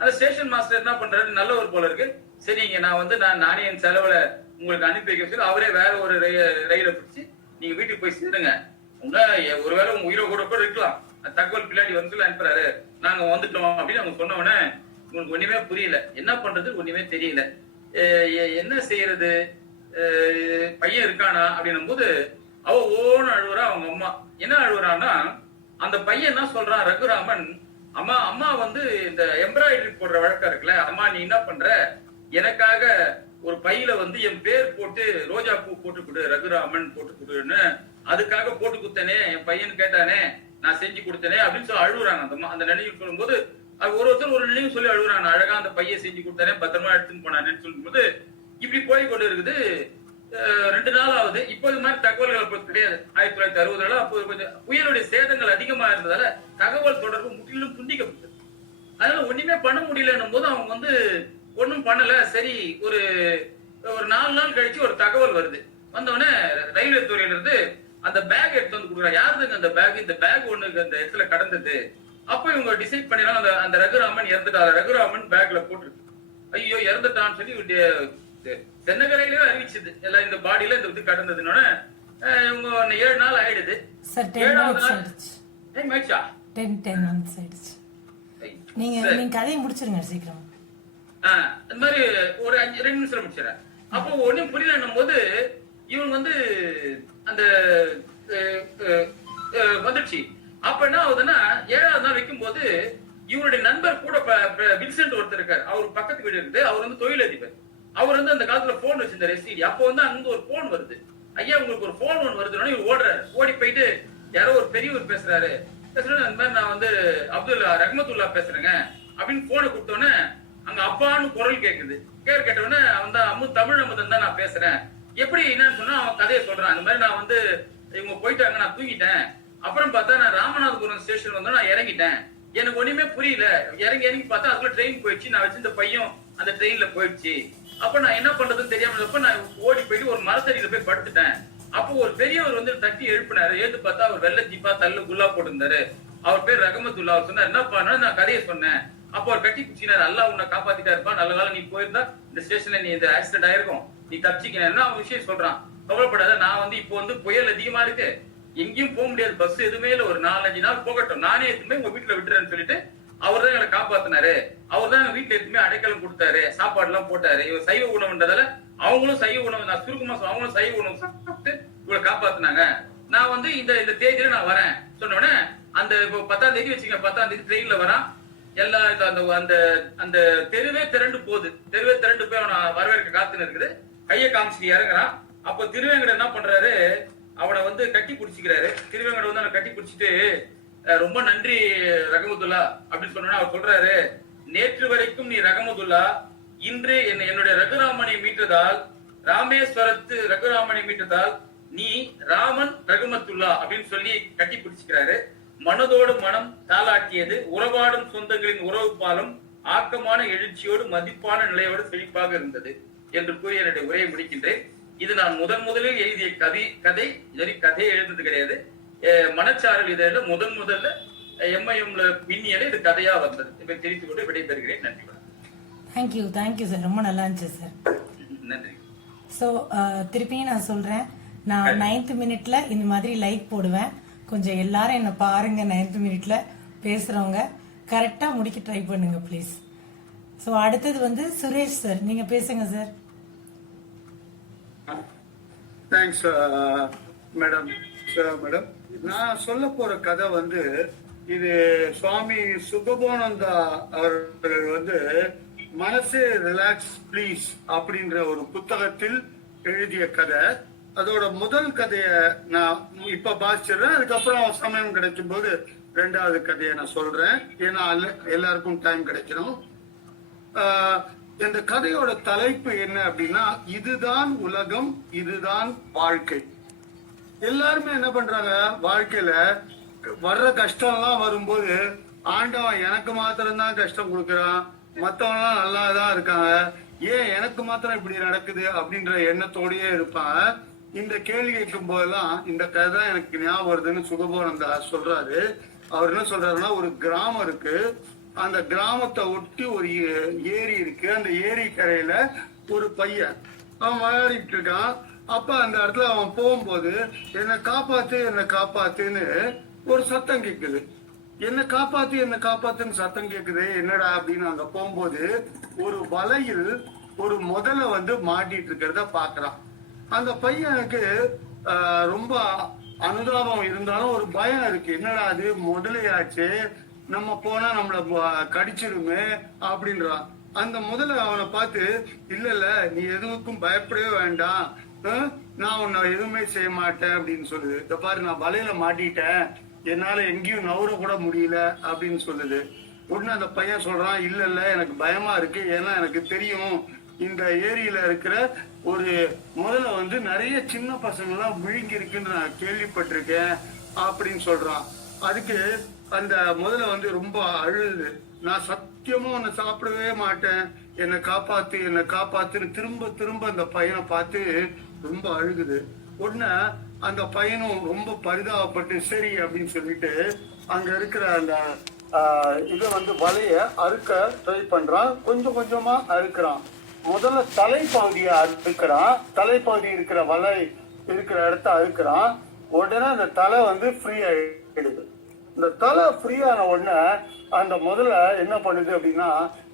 அந்த ஸ்டேஷன் மாஸ்டர் என்ன பண்றாரு, நல்லவர் போல இருக்கு. சரிங்க நானே என் செலவுல உங்களுக்கு அனுப்பி வைக்க சொல்லி அவரே வேற ஒரு ரயில பிடிச்சு நீங்க வீட்டுக்கு போய் சேருங்க. ஒருவேளை உங்க உயிரை கூட இருக்கலாம். தகவல் பின்னாடி வந்து சொல்லி அனுப்புறாரு. நாங்க வந்துட்டோம் அப்படின்னு அவங்க சொன்ன உடனே உங்களுக்கு ஒண்ணுமே புரியல. என்ன பண்றது ஒண்ணுமே தெரியல. என்ன செய்யறது, பையன் இருக்கானா அப்படின்னும் போது அவ ஓன்னு அழுவுறா. அவங்க அம்மா என்ன அழுவுறான்னா, அந்த பையன் என்ன சொல்றான், ரகுராமன், அம்மா வந்து இந்த எம்ப்ராய்டரி போடுற வழக்கம் இருக்குல்ல, அம்மா நீ என்ன பண்ற, எனக்காக ஒரு பையில வந்து என் பேர் போட்டு ரோஜா பூ போட்டு கொடு, ரகுராமன் போட்டு கொடுன்னு அதுக்காக போட்டு கொடுத்தனே, என் பையன் கேட்டானே நான் செஞ்சு கொடுத்தனே அப்படின்னு சொல்லி அழுகுறாங்க. அந்த நினைவு சொல்லும் போது அது ஒருத்தர் ஒரு நினைவு சொல்லி அழுகுறாங்க. அழகா அந்த பையன் செஞ்சு கொடுத்தானே, பத்திரமா எடுத்துன்னு போனானேன்னு சொல்லும் போது இப்படி போய் கொண்டு இருக்குது. 2 நாள் ஆகுது. இப்போது மாதிரி தகவல்கள் அப்போ கிடையாது. 1960 அப்போ கொஞ்சம் புயலுடைய சேதங்கள் அதிகமா இருந்ததால தகவல் தொடர்பு முற்றிலும் துண்டிக்கப்பட்டது. அதனால ஒண்ணுமே பண்ண முடியலன்னும் போது அவங்க வந்து ஒண்ணும் பண்ணல. சரி ஒரு 4 நாள் கழிச்சு ஒரு தகவல் வருது. வந்தவொடனே ரயில்வே துறையில இருந்து அந்த பேக் எடுத்து வந்து கொடுக்குறாங்க. யாருதுங்க அந்த பேக்? இந்த பேக் ஒண்ணு அந்த இடத்துல கடந்தது. அப்ப இவங்க டிசைட் பண்ணிடுறாங்க, அந்த ரகுராமன் இறந்துட்டாரு. ரகுராமன் பேக்ல போட்டுருக்கு. ஐயோ இறந்துட்டான்னு சொல்லி தென்னகரையிலே அறிவிச்சது எல்லாம், இந்த பாடியில இந்த இது கடந்ததுன்னு. இவங்க 7 நாள் ஆயிடுது. 7ஆவது நாள் டைம் ஆயிடுச்சா? 10 minutes ஆயிடுச்சு. நீங்க கதையை முடிச்சிருங்க சீக்கிரம். இந்த மாதிரி ஒரு 2 நிமிஷம் முடிச்சிடறேன். அப்போ ஒண்ணும் புரியலன்னும் போது இவன் வந்து அந்த வந்துடுச்சு. அப்ப என்ன ஆகுதுன்னா 7வது நாள் வைக்கும் போது இவருடைய நண்பர் கூட வின்சென்ட் ஒருத்தர் இருக்காரு. அவர் பக்கத்து வீடு இருக்குது. அவர் வந்து தொழிலதிபர். அவர் வந்து அந்த காலத்துல போன் வச்சிருந்தாரு எஸ்டிடி. அப்போ வந்து அங்க ஒரு போன் வருது. ஐயா உங்களுக்கு ஒரு போன் ஒன்று வருதுன்னா இவர் ஓடுறாரு. ஓடி போயிட்டு யாரோ ஒரு பெரியவர் பேசுறாரு. பேசுறது அந்த மாதிரி நான் வந்து ரஹ்மத்துல்லா பேசுறேங்க அப்படின்னு போனை கொடுத்தோன்னே அங்க அப்பான்னு குரல் கேக்குது. கேட்டவுடனே அவன் தான் தமிழ் அமுதன் தான் நான் பேசுறேன். எப்படி என்னன்னு சொன்னா அவன் கதையை சொல்றான். அந்த மாதிரி நான் வந்து இவங்க போயிட்டாங்க, நான் தூங்கிட்டேன். அப்புறம் பார்த்தா நான் ராமநாதபுரம் ஸ்டேஷன் வந்து நான் இறங்கிட்டேன். எனக்கு ஒண்ணுமே புரியல. இறங்கி பார்த்தா அதுக்குள்ள ட்ரெயின் போயிடுச்சு. நான் வச்சிருந்த பையன் அந்த ட்ரெயின்ல போயிடுச்சு. அப்ப நான் என்ன பண்றதுன்னு தெரியாம நான் ஓடி போயிட்டு ஒரு மரத்தடியில போய் படுத்துட்டேன். அப்போ ஒரு பெரியவர் வந்து தட்டி எழுப்பினாரு. எழுந்து பார்த்தா அவர் வெள்ளை ஜீப்பா தள்ள குல்லா போட்டிருந்தாரு. அவர் பேர் ரஹமத்துல்லா. அவர் சொன்னார் என்ன பண்ண நான் கதையை சொன்னேன். அப்போ அவர் கட்டி பிடிச்சினாரு. அல்லா உன்னை காப்பாத்திட்டா இருப்பா. நல்ல காலம் நீ போயிருந்தா இந்த ஸ்டேஷன்ல நீ இந்த ஆக்சிடென்ட் ஆயிருக்கும், நீ தப்பிச்சிக்கணும். அவன் விஷயம் சொல்றான். கவலைப்படாத, நான் வந்து இப்போ வந்து புயல் அதிகமா இருக்கு, எங்கேயும் போக முடியாது, பஸ் எதுவுமே இல்லை, ஒரு 4-5 நாள் போகட்டும், நானே எதுவுமே உங்க வீட்டுல விட்டுறேன்னு சொல்லிட்டு அவர் தான் எங்களை காப்பாத்தினாரு. அவர் தான் எங்க வீட்டுல எதுவுமே அடைக்கலம் கொடுத்தாரு, சாப்பாடு எல்லாம் போட்டாரு. இவர் சைவ உணவுன்றதால அவங்களும் சைவ உணவு, நான் சுருக்கமா அவங்களும் சைவ உணவு சாப்பிட்டு இவரை காப்பாத்தினாங்க. நான் வந்து இந்த தேதியில நான் வரேன் சொன்ன உடனே அந்த 10ஆம் தேதி வச்சுக்கேன், 10ஆம் தேதி ட்ரெயின்ல வரான். எல்லா அந்த அந்த தெருவே திரண்டு போகுது. தெருவே திரண்டு போய் அவனை வரவேற்க காத்துன்னு இருக்குது. கையை காமிச்சு இறங்குறான். அப்போ திருவேங்கட என்ன பண்றாரு, அவனை வந்து கட்டி பிடிச்சிக்கிறாரு. திருவேங்கட வந்து அவனை கட்டி பிடிச்சிட்டு ரொம்ப நன்றி ரஹமத்துல்லா அப்படின்னு சொன்னா அவர் சொல்றாரு, நேற்று வரைக்கும் நீ ரஹமத்துல்லா, இன்று என்னுடைய ரகுராமனை மீட்டதால், ராமேஸ்வரத்து ரகுராமனை மீட்டதால் நீ ராமன் ரகுமத்துல்லா அப்படின்னு சொல்லி கட்டி பிடிச்சிக்கிறாரு. மனதோடு மனம் தாளாட்டியது, உறவாடும் சொந்தங்களின் உறவு பாலம் ஆக்கமான எழுச்சியோடு மதிப்பான நிலையோடு செழிப்பாக இருந்தது என்று கூறி என்னுடைய உரையை முடிக்கின்றேன். இது நான் முதலில் எழுதிய கதை. கதையை எழுதுறது கிடையாது. மனச்சாரல் இதழ முதல்ல எம்ஐஎம்ல பின்னியல இது கதையா வந்தது. இப்ப தெரிவித்துக் கொண்டு விடைபெறுகிறேன். நன்றி. தேங்க்யூ சார், ரொம்ப நல்லா இருந்துச்சு சார். நன்றி. ஸோ திருப்பியும் நான் சொல்றேன், நான் 9th மினிட்ல இந்த மாதிரி லைக் போடுவேன். கொஞ்சம் எல்லாரும் என்ன பாருங்க. 9th மினிட்ல பேசுறவங்க கரெக்டா முடிக்க ட்ரை பண்ணுங்க ப்ளீஸ். ஸோ அடுத்தது வந்து சுரேஷ் சார், நீங்க பேசுங்க சார். Thanks madam. மேடம், நான் சொல்ல போற கதை வந்து இது சுவாமி சுகபோனந்தா அவர்கள் வந்து மனசே ரிலாக்ஸ் ப்ளீஸ் அப்படின்ற ஒரு புத்தகத்தில் எழுதிய கதை. அதோட முதல் கதைய நான் இப்ப பாசிச்சிடுறேன். அதுக்கப்புறம் சமயம் கிடைக்கும் போது 2வது கதையை நான் சொல்றேன். ஏன்னா எல்லாருக்கும் டைம் கிடைக்கணும். இந்த கதையோட தலைப்பு என்ன அப்படின்னா, இதுதான் உலகம், இதுதான் வாழ்க்கை. எல்லாருமே என்ன பண்றாங்க, வாழ்க்கையில வர்ற கஷ்டம் எல்லாம் வரும்போது ஆண்டவன் எனக்கு மாத்திரம்தான் கஷ்டம் கொடுக்கறான், மத்தவங்க எல்லாம் நல்லாதான் இருக்காங்க, ஏன் எனக்கு மாத்திரம் இப்படி நடக்குது அப்படின்ற எண்ணத்தோடயே இருப்பாங்க. இந்த கேள்வி கேட்கும் போதெல்லாம் இந்த கதை தான் எனக்கு ஞாபகம் வருதுன்னு சுகபோனந்தா சொல்றாரு. அவர் என்ன சொல்றாருன்னா, ஒரு கிராமம் இருக்கு, அந்த கிராமத்தை ஒட்டி ஒரு ஏரி இருக்கு. அந்த ஏரி கரையில ஒரு பையன் அவன் விளையாடிட்டு இருக்கான். அப்ப அந்த இடத்துல அவன் போகும்போது என்னை காப்பாத்துன்னு ஒரு சத்தம் கேக்குது. என்னை காப்பாத்துன்னு சத்தம் கேக்குது. என்னடா அப்படின்னு அங்க போகும்போது ஒரு வலையில் ஒரு முதலை வந்து மாட்டிட்டு இருக்கிறத பாக்குறான். அந்த பையனுக்கு ரொம்ப அனுதாபம் இருந்தாலும் ஒரு பயம் இருக்கு. என்னடா அது முதலையாச்சு, நம்ம போனா நம்மள கடிச்சிருமே அப்படின்றான். அந்த முதல்ல அவனை பார்த்து, இல்ல நீ எதுவுக்கும் பயப்படவே வேண்டாம், நான் உன்னை எதுவுமே செய்ய மாட்டேன் அப்படின்னு சொல்லுது. இந்த பாரு, நான் வலையில மாட்டிட்டேன், என்னால எங்கேயும் நவுற கூட முடியல அப்படின்னு சொல்லுது. உடனே அந்த பையன் சொல்றான், இல்ல எனக்கு பயமா இருக்கு, ஏன்னா எனக்கு தெரியும் இந்த ஏரியில இருக்கிற ஒரு முதல்ல வந்து நிறைய சின்ன பசங்க எல்லாம் விழுங்கி இருக்குன்னு நான் கேள்விப்பட்டிருக்கேன் அப்படின்னு சொல்றான். அதுக்கு அந்த முதல்ல வந்து ரொம்ப அழுது, நான் சத்தியமா உன்னை சாப்பிடவே மாட்டேன், என்னை காப்பாத்துன்னு திரும்ப அந்த பையனை பார்த்து ரொம்ப அழுகுது. உடனே அந்த பையனும் ரொம்ப பரிதாபப்பட்டு சரி அப்படின்னு சொல்லிட்டு அங்க இருக்கிற அந்த இதை வந்து வலைய அறுக்க ட்ரை பண்றான். கொஞ்சமா அறுக்கிறான். முதல்ல தலைப்பகுதியை அறுக்கிறான். தலைப்பகுதி இருக்கிற வலை இருக்கிற இடத்த அறுக்கிறான். உடனே அந்த தலை வந்து ஃப்ரீ ஆயிடுது. இந்த தலை ஃப்ரீயான உடனே அந்த முதல்ல என்ன பண்ணுது அப்படின்னா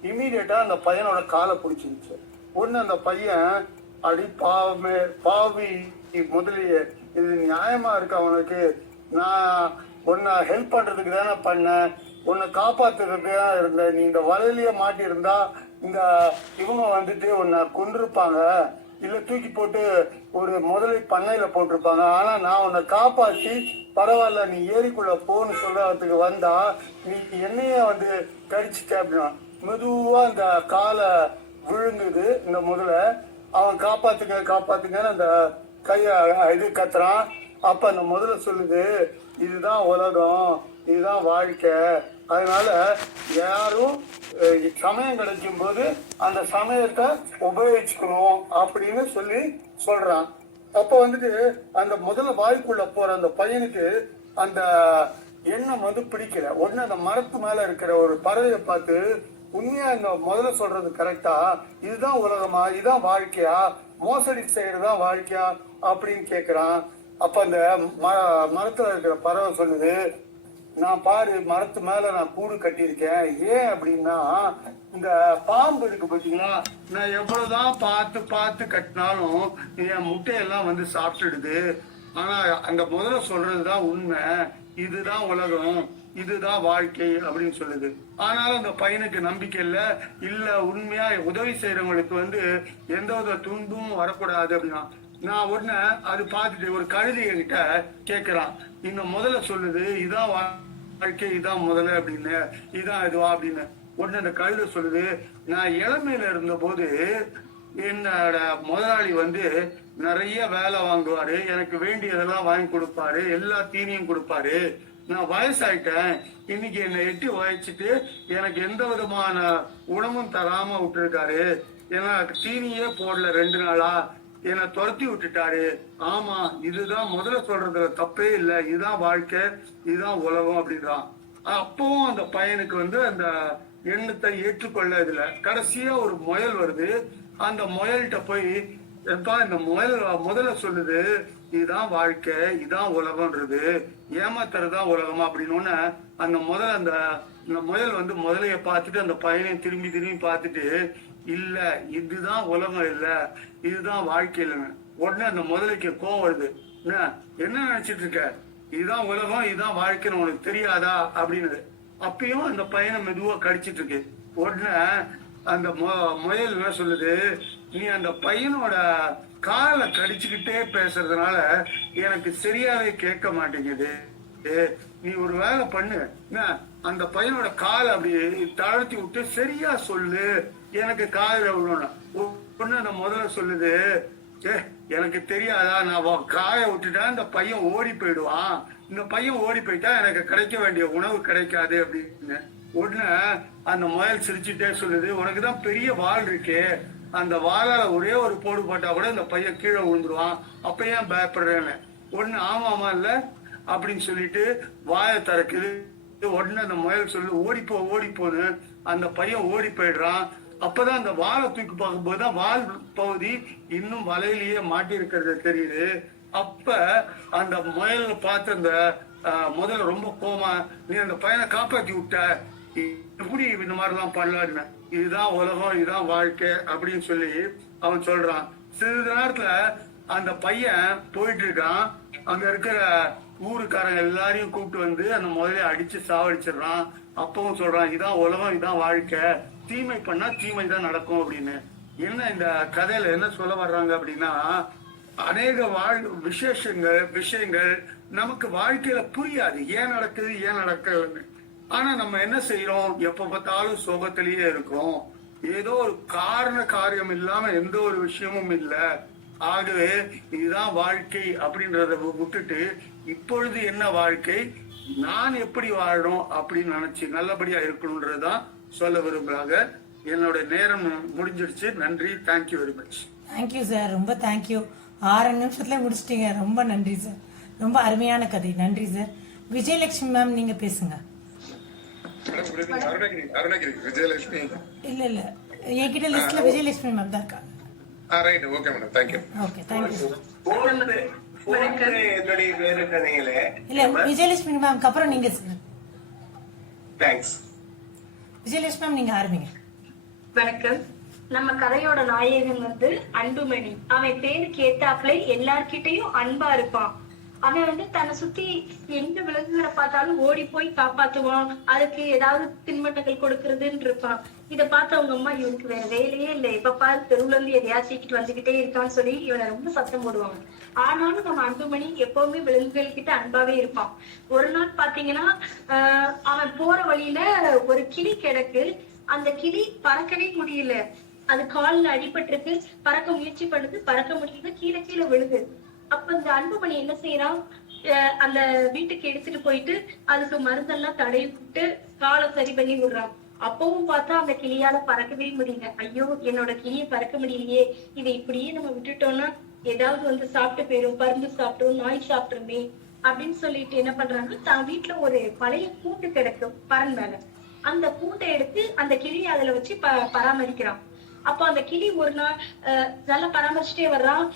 இமீடியட்டா அந்த பையனோட காலை பிடிச்சிருச்சு. உடனே அந்த பையன் அடி பாவி முதலியே, இது நியாயமா இருக்கு அவனுக்கு? நான் உன்னை ஹெல்ப் பண்றதுக்கு தானே பண்ணேன், உன்னை காப்பாத்துறதுக்கு தான் இருந்தேன். நீ இந்த வலையிலேயே மாட்டி இருந்தா இந்த இவங்க வந்துட்டு உன்னை கொண்டிருப்பாங்க, இல்ல தூக்கி போட்டு ஒரு முதலை பண்ணையில போட்டிருப்பாங்க. ஆனா நான் உன்னை காப்பாத்தி பரவாயில்ல நீ ஏரிக்குள்ள போன்னு சொல்றதுக்கு வந்தா நீ என்னைய வந்து கடிச்சிட்ட அப்படின்னா மெதுவா அந்த காலை விழுங்குது. இந்த முதல்ல அவன் காப்பாத்துங்கன்னு அந்த கைய இது கத்துறான். அப்ப அந்த முதல்ல சொல்லுது, இதுதான் உலகம், இதுதான் வாழ்க்கை, அதனால யாரும் சமயம் கிடைக்கும் போது அந்த சமயத்தை உபயோகிச்சுக்கணும் அப்படின்னு சொல்றான். அப்ப வந்துட்டு அந்த முதல்ல வாய்க்குள்ள போற அந்த பையனுக்கு அந்த எண்ணம் வந்து பிடிக்கல. உடனே அந்த மரத்து மேல இருக்கிற ஒரு பறவையை பார்த்து, உண்மையா இந்த முதல்ல சொல்றது கரெக்டா, இதுதான் உலகமா, இதுதான் வாழ்க்கையா, மோசடி செய்யறதுதான் வாழ்க்கையா அப்படின்னு கேக்குறான். அப்ப அந்த மரத்துல இருக்கிற பறவை சொல்லுது, நான் பாரு மரத்து மேல நான் கூடு கட்டியிருக்கேன். ஏன் அப்படின்னா இந்த பாம்பு இருக்கு பாத்தீங்களா, நான் எவ்வளவுதான் பார்த்து கட்டினாலும் என் முட்டையெல்லாம் வந்து சாப்பிட்டுடுது. ஆனா அங்க முதல்ல சொல்றதுதான் உண்மை, இதுதான் உலகம், இதுதான் வாழ்க்கை அப்படின்னு சொல்லுது. ஆனாலும் அந்த பையனுக்கு நம்பிக்கை இல்ல உண்மையா உதவி செய்யறவங்களுக்கு வந்து எந்த வித துன்பமும் வரக்கூடாது அப்படின்னா. நான் உடனே அது பார்த்துட்டு ஒரு கழுதி என்கிட்ட கேட்கிறான், இந்த முதல்ல சொல்லுது இதான் வாழ்க்கை, இதான் முதல்ல அப்படின்னு, இதான் இதுவா அப்படின்னு. உடனே அந்த கழுதை சொல்லுது, நான் இளமையில இருந்த போது என்னோட முதலாளி வந்து நிறைய வேலை வாங்குவாரு, எனக்கு வேண்டியதெல்லாம் வாங்கி கொடுப்பாரு, எல்லா தீனியும் கொடுப்பாரு. நான் வயசாயிட்டேன், இன்னைக்கு என்னை எட்டி வயச்சிட்டு எனக்கு எந்த விதமான உணவும் தராம விட்டுருக்காரு, ஏன்னா தீனியே போடல 2 நாளா, என்னை துரத்தி விட்டுட்டாரு. ஆமா இதுதான் முதல்ல சொல்றதுல தப்பே இல்லை, இதுதான் வாழ்க்கை, இதுதான் உலகம் அப்படின்றான். அப்பவும் அந்த பையனுக்கு வந்து அந்த எண்ணத்தை ஏற்றுக்கொள்ள இதுல. கடைசியா ஒரு முயல் வருது. அந்த முயல்கிட்ட போய், இந்த முயல் முதல்ல சொல்லுது இதுதான் வாழ்க்கை, இதுதான் உலகம்ன்றது, ஏமாத்துறதுதான் உலகமா அப்படின்னு. அந்த முயல் வந்து முதலைய பார்த்துட்டு அந்த பையனையும் திரும்பி பார்த்துட்டு, இல்ல இதுதான் உலகம் இல்ல, இதுதான் வாழ்க்கை இல்லைன்னு. உடனே அந்த முதலைக்கு கோவம் வருது, என்ன நினைச்சிட்டு இருக்க, இதுதான் உலகம் இதுதான் வாழ்க்கைன்னு உனக்கு தெரியாதா அப்படின்னு. அப்பயும் அந்த பையனை மெதுவா கடிச்சிட்டு இருக்கு. உடனே அந்த முயல் என்ன சொல்லுது, நீ அந்த பையனோட காலை கடிச்சுக்கிட்டே பேசுறதுனால எனக்கு சரியாவே கேட்க மாட்டேங்குது, நீ ஒரு வேலை பண்ணு, அந்த பையனோட காலை அப்படி தாழ்த்தி விட்டு சரியா சொல்லு, எனக்கு காலில் விழணும். ஒண்ணு அந்த முதல்ல சொல்லுது, எனக்கு தெரியாதா, நான் காய விட்டுட்டா இந்த பையன் ஓடி போயிடுவான், இந்த பையன் ஓடி போயிட்டா எனக்கு கிடைக்க வேண்டிய உணவு கிடைக்காது அப்படின்னு. உடனே அந்த முயல் சிரிச்சுட்டே சொல்லுது, உனக்குதான் பெரிய வால் இருக்கே, அந்த வாளால ஒரே ஒரு போடு போட்டா கூட இந்த பையன் கீழே விழுந்துருவான், அப்ப ஏன் பயப்படுறேன்னு. ஒண்ணு ஆமாமா இல்ல அப்படின்னு சொல்லிட்டு வாயை திறக்குது. உடனே அந்த முயல் சொல்லு, ஓடிப்போன்னு. அந்த பையன் ஓடி போயிடுறான். அப்பதான் அந்த வாழை தூக்கி பார்க்கும்போதுதான் வால் பகுதி இன்னும் வலையிலேயே மாட்டி இருக்கிறது தெரியுது. அப்ப அந்த முயல் பார்த்து அந்த முதல்ல ரொம்ப கோமா, நீ அந்த பையனை காப்பாத்தி விட்ட, எப்படி இந்த மாதிரிலாம் பண்ணலான்னு, இதுதான் உலகம் இதுதான் வாழ்க்கை அப்படின்னு சொல்லி அவன் சொல்றான். சிறிது நேரத்துல அந்த பையன் போயிட்டு இருக்கான். அங்க இருக்கிற ஊருக்காரங்க எல்லாரையும் கூப்பிட்டு வந்து அந்த முதலையை அடிச்சு சாவடிச்சிடுறான். அப்பவும் சொல்றான், இதான் உலகம் இதான் வாழ்க்கை, தீமை பண்ணா தீமை தான் நடக்கும் அப்படின்னு. என்ன இந்த கதையில என்ன சொல்ல வர்றாங்க அப்படின்னா, அநேக விஷயங்கள் நமக்கு வாழ்க்கையில புரியாது, ஏன் நடக்குதுன்னு. ஆனா நம்ம என்ன செய்யறோம், எப்ப பார்த்தாலும் சோகத்திலேயே இருக்கோம், ஏதோ ஒரு காரியம் இல்லாம எந்த ஒரு விஷயமும் இல்ல. ஆகவே இதுதான் வாழ்க்கை அப்படின்றத விட்டுட்டு இப்பொழுது என்ன வாழ்க்கை, நான் எப்படி வாழணும் அப்படின்னு நினைச்சு நல்லபடியா இருக்கணும்ன்றதுதான் சொல்ல விரும்புறாங்க. என்னோட நேரம் முடிஞ்சிடுச்சு. நன்றி, thank you very much. Thank you sir, ரொம்ப தேங்க்யூ. 6 நிமிஷத்துல முடிச்சிட்டீங்க, ரொம்ப நன்றி சார், ரொம்ப அருமையான கதை. நன்றி சார். விஜயலட்சுமி மேம் நீங்க பேசுங்க. அருணகிரி விஜயலட்சுமி இல்ல என்கிட்ட லிஸ்ட்ல விஜயலட்சுமி மேம் தான் இருக்காங்க. Right, okay madam, thank you. Okay, thank you. என்னுடைய பேரு கதையில இல்ல விஜயலட்சுமி மேம்க்கு அப்புறம் நீங்க தேங்க்ஸ். விஜயலட்சுமி மேம் நீங்க ஆரம்பிங்க. வணக்கம். நம்ம கதையோட நாயகன் வந்து அன்புமணி. அவன் பேருக்கு ஏத்தாப்புல எல்லார்கிட்டயும் அன்பா இருப்பான். அவன் தன்னை சுத்தி எங்க விலங்குகளை பார்த்தாலும் ஓடி போய் காப்பாத்துவான். அதுக்கு ஏதாவது தின்பண்டங்கள் கொடுக்கறதுன்னு இருப்பான். இத பார்த்து அவங்க அம்மா இவனுக்கு வேற வேலையே இல்லை, எப்ப பாரு தெருவுல இருந்து எதையா தூக்கிட்டு வந்துகிட்டே இருக்கான்னு சொல்லி இவனை ரொம்ப சத்தம் போடுவாங்க. ஆனாலும் நம்ம அன்புமணி எப்பவுமே விலங்குகள் கிட்ட அன்பாவே இருப்பான். ஒரு நாள் பாத்தீங்கன்னா அவன் போற வழியில ஒரு கிளி கிடக்கு. அந்த கிளி பறக்கவே முடியல. அது கால்ல அடிபட்டிருக்கு. பறக்க முயற்சி பண்ணுது, பறக்க முடியல, கீழே கீழே விழுது. அப்ப இந்த அன்புமணி என்ன செய்யறான், அந்த வீட்டுக்கு எடுத்துட்டு போயிட்டு அதுக்கு மருந்தெல்லாம் தடவி விட்டு காலை சரி பண்ணி விடுறான். அப்பவும் பார்த்தா அந்த கிளியால பறக்கவே முடியல. ஐயோ என்னோட கிளியை பறக்க முடியலையே, இதை இப்படியே நம்ம விட்டுட்டோம்னா ஏதாவது சாப்பிட்டு போயிடும், பருந்து சாப்பிட்டோம், நாய் சாப்பிட்டுருமே அப்படின்னு சொல்லிட்டு என்ன பண்றாங்க, தான் வீட்டுல ஒரு பழைய கூண்டு கிடக்கும் பறன் மேல. அந்த கூண்டை எடுத்து அந்த கிளியை அதுல வச்சு பராமரிக்கிறான். அப்ப அந்த கிளி ஒரு நாள் நல்லா பராமரிச்சுட்டே வர்றான்.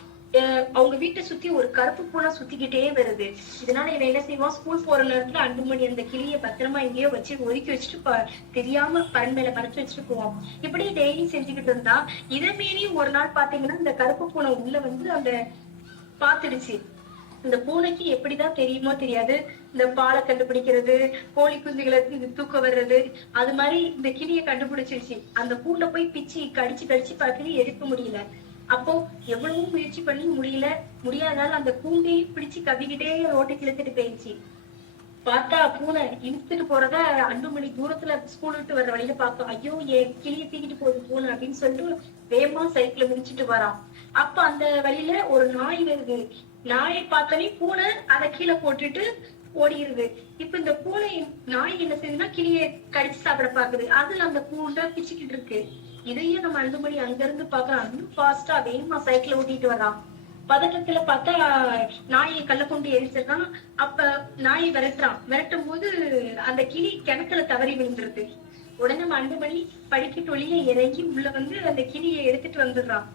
அவங்க வீட்டை சுத்தி ஒரு கருப்பு பூனை சுத்திக்கிட்டே வருது. இதனால இவன் என்ன செய்வான், ஸ்கூல் போற நேரத்துல அன்புமணி அந்த கிளியை பத்திரமா எங்கேயோ வச்சு ஒதுக்கி வச்சுட்டு தெரியாம பறன் மேல பறச்சு வச்சுட்டு போவான். இப்படி டெய்லி செஞ்சுக்கிட்டு இருந்தா இதை மீறி ஒரு நாள் பாத்தீங்கன்னா இந்த கருப்பு பூனை உள்ள அந்த பாத்துடுச்சு. இந்த பூனைக்கு எப்படிதான் தெரியுமோ தெரியாது, இந்த பாலை கண்டுபிடிக்கிறது, கோழி குஞ்சுகளை தூக்க வர்றது, அது மாதிரி இந்த கிளியை கண்டுபிடிச்சிருச்சு. அந்த பூண்டை போய் பிச்சு கடிச்சு கடிச்சு பார்த்து எடுக்க முடியல. அப்போ எவ்வளவு முயற்சி பண்ணி முடியாதால அந்த பூண்டையும் பிடிச்சு கவிக்கிட்டே ரோட்டுக்கு இழுத்துட்டு போயிடுச்சு. பார்த்தா பூனை இழுத்துட்டு போறத அன்புமணி தூரத்துல ஸ்கூல் விட்டு வர்ற வழியில பார்த்தோம். ஐயோ என் கிளியை தூக்கிட்டு போகுது பூனை அப்படின்னு சொல்லிட்டு வேகமா சைக்கிளை முடிச்சுட்டு வரான். அப்ப அந்த வழியில ஒரு நாய் வருது. நாயை பார்த்தோன்னே பூனை அதை கீழே போட்டுட்டு ஓடிடுது. இப்ப இந்த பூனை நாய் என்ன செய்யுதுன்னா கிளியை கடிச்சு சாப்பிட பாக்குது. அதுல அந்த பூண்டை பிச்சுக்கிட்டு இருக்கு. இதையும் நம்ம அன்புமணி அங்க இருந்து பாக்குறான். இன்னும் ஃபாஸ்டா வேகமா சைக்கிள் ஓட்டிட்டு வரான். பதட்டத்துல பார்த்தா நாயை கல்ல கொண்டு எரிச்சிருக்கான். அப்ப நாயை விரட்டும் போது அந்த கிளி கிணத்துல தவறி விழுந்துருது. உடனே நம்ம அன்புமணி படிக்கட்டு வழியே இறங்கி உள்ள அந்த கிளியை எடுத்துட்டு வந்துடுறான்.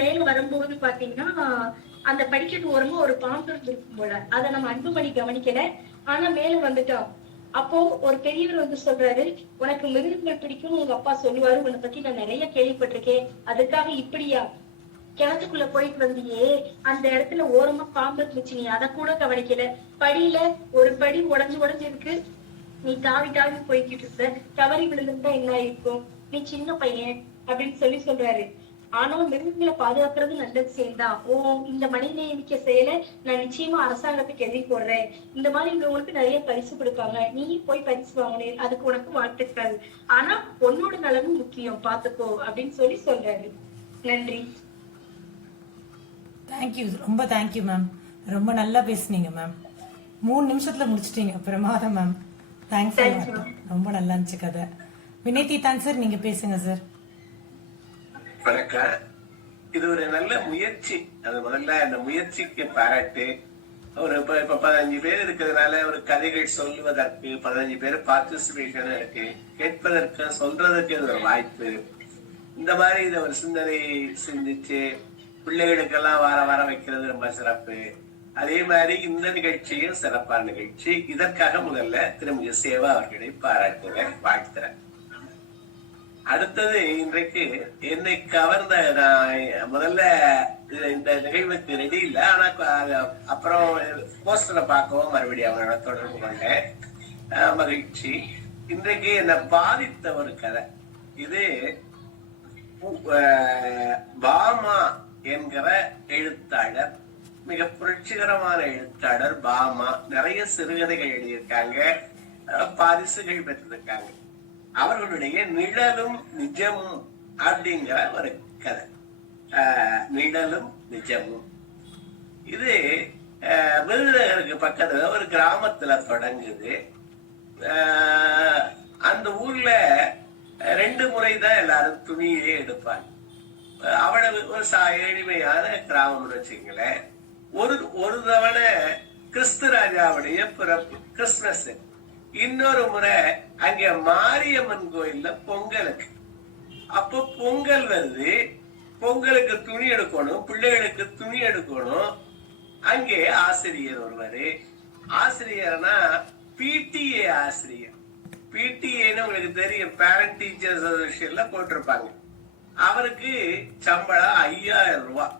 மேல வரும்போது பாத்தீங்கன்னா அந்த படிக்கட்டு ஓரமா ஒரு பாம்பு இருக்கும் போல. அதை நம்ம அன்புமணி கவனிக்கல. ஆனா மேல வந்துட்டோம். அப்போ ஒரு பெரியவர் சொல்றாரு, உனக்கு மிருகங்கள் பிடிக்கும் உங்க அப்பா சொல்லுவாரு, உன்னை பத்தி நான் நிறைய கேள்விப்பட்டிருக்கேன், அதுக்காக இப்படியா கிணத்துக்குள்ள போயிட்டு வந்தியே, அந்த இடத்துல ஓரமா பாம்பு இருந்துச்சு, நீ அதை கூட கவனிக்கல, படியில ஒரு படி உடஞ்சு இருக்கு, நீ தாவி போய்கிட்டு இருக்க, தவறி விழுந்துட்டா என்ன இருக்கும், நீ சின்ன பையன் அப்படின்னு சொல்றாரு. ஆனாலும் மிருகங்களை பாதுகாக்கிறது நல்லது செயல்தான். இந்த மனிதநேய செயலை நான் நிச்சயமா அரசாங்கத்துக்கு எழுதி போடுறேன். இந்த மாதிரி உங்களுக்கு நிறைய பரிசு கொடுப்பாங்க, நீ போய் பரிசு வாங்கினே, அதுக்கு உனக்கு வாழ்த்துக்கள். ஆனா பொண்ணோட நலனும் முக்கியம், பாத்துக்கோ அப்படின்னு சொல்றாரு. நன்றி. தேங்க்யூ, ரொம்ப தேங்க்யூ மேம். ரொம்ப நல்லா பேசுனீங்க மேம். 3 நிமிஷத்துல முடிச்சிட்டீங்க, பிரமாதம் மேம். தேங்க்ஸ். ரொம்ப நல்லா இருந்துச்சு கதை. வினய் தீதான் சார் நீங்க பேசுங்க சார். வணக்கம். இது ஒரு நல்ல முயற்சி. அது முதல்ல அந்த முயற்சிக்கு பாராட்டு. ஒரு இப்ப 15 பேர் இருக்கிறதுனால ஒரு கதைகள் சொல்லுவதற்கு 15 பேர் பார்ட்டிசிபேஷன் இருக்கு, கேட்பதற்கு சொல்றதுக்கு இது ஒரு வாய்ப்பு. இந்த மாதிரி இதை ஒரு சிந்தனை சிந்திச்சு பிள்ளைகளுக்கெல்லாம் வர வைக்கிறது ரொம்ப சிறப்பு. அதே மாதிரி இந்த நிகழ்ச்சியும் சிறப்பான நிகழ்ச்சி. இதற்காக முதல்ல திருமதி சேவா அவர்களை பாராட்டுறேன், வாழ்த்துறேன். அடுத்தது, இன்றைக்கு என்னை கவர்ந்த, முதல்ல இந்த நிகழ்வுக்கு ரெடி இல்லை, ஆனா அப்புறம் போஸ்டரை பார்க்கவும் மறுபடியும் அவங்களோட தொடர்பு கொண்டேன். மகிழ்ச்சி. இன்றைக்கு என்னை பாதித்த ஒரு கதை இது. பாமா என்கிற எழுத்தாளர், மிக புரட்சிகரமான எழுத்தாளர் பாமா. நிறைய சிறுகதைகள் எழுதியிருக்காங்க, பரிசுகள் பெற்றிருக்காங்க. அவர்களுடைய நிழலும் நிஜமும் அப்படிங்கிற ஒரு கதை. நிழலும் நிஜமும் இது விருதுநகருக்கு பக்கத்துல ஒரு கிராமத்துல தொடங்குது. அந்த ஊர்ல 2 முறைதான் எல்லாரும் துணியே எடுப்பாங்க. அவ்வளவு ஒரு எளிமையான கிராமம்னு வச்சுங்களேன். ஒரு தவணை கிறிஸ்து ராஜாவுடைய பிறப்பு, கிறிஸ்துமஸ். இன்னொரு முறை அங்க மாரியம்மன் கோயில்ல பொங்கலுக்கு. அப்போ பொங்கல் வருது, பொங்கலுக்கு துணி எடுக்கணும், பிள்ளைகளுக்கு துணி எடுக்கணும். அங்கே ஆசிரியர் ஒருவரு, ஆசிரியர்னா பிடிஏ ஆசிரியர், பிடிஏன்னு உங்களுக்கு தெரியும், பேரண்ட் டீச்சர்ஸ் அசோசியேஷன்ல போட்டிருப்பாங்க. அவருக்கு சம்பளம் 5000 ரூபாய்,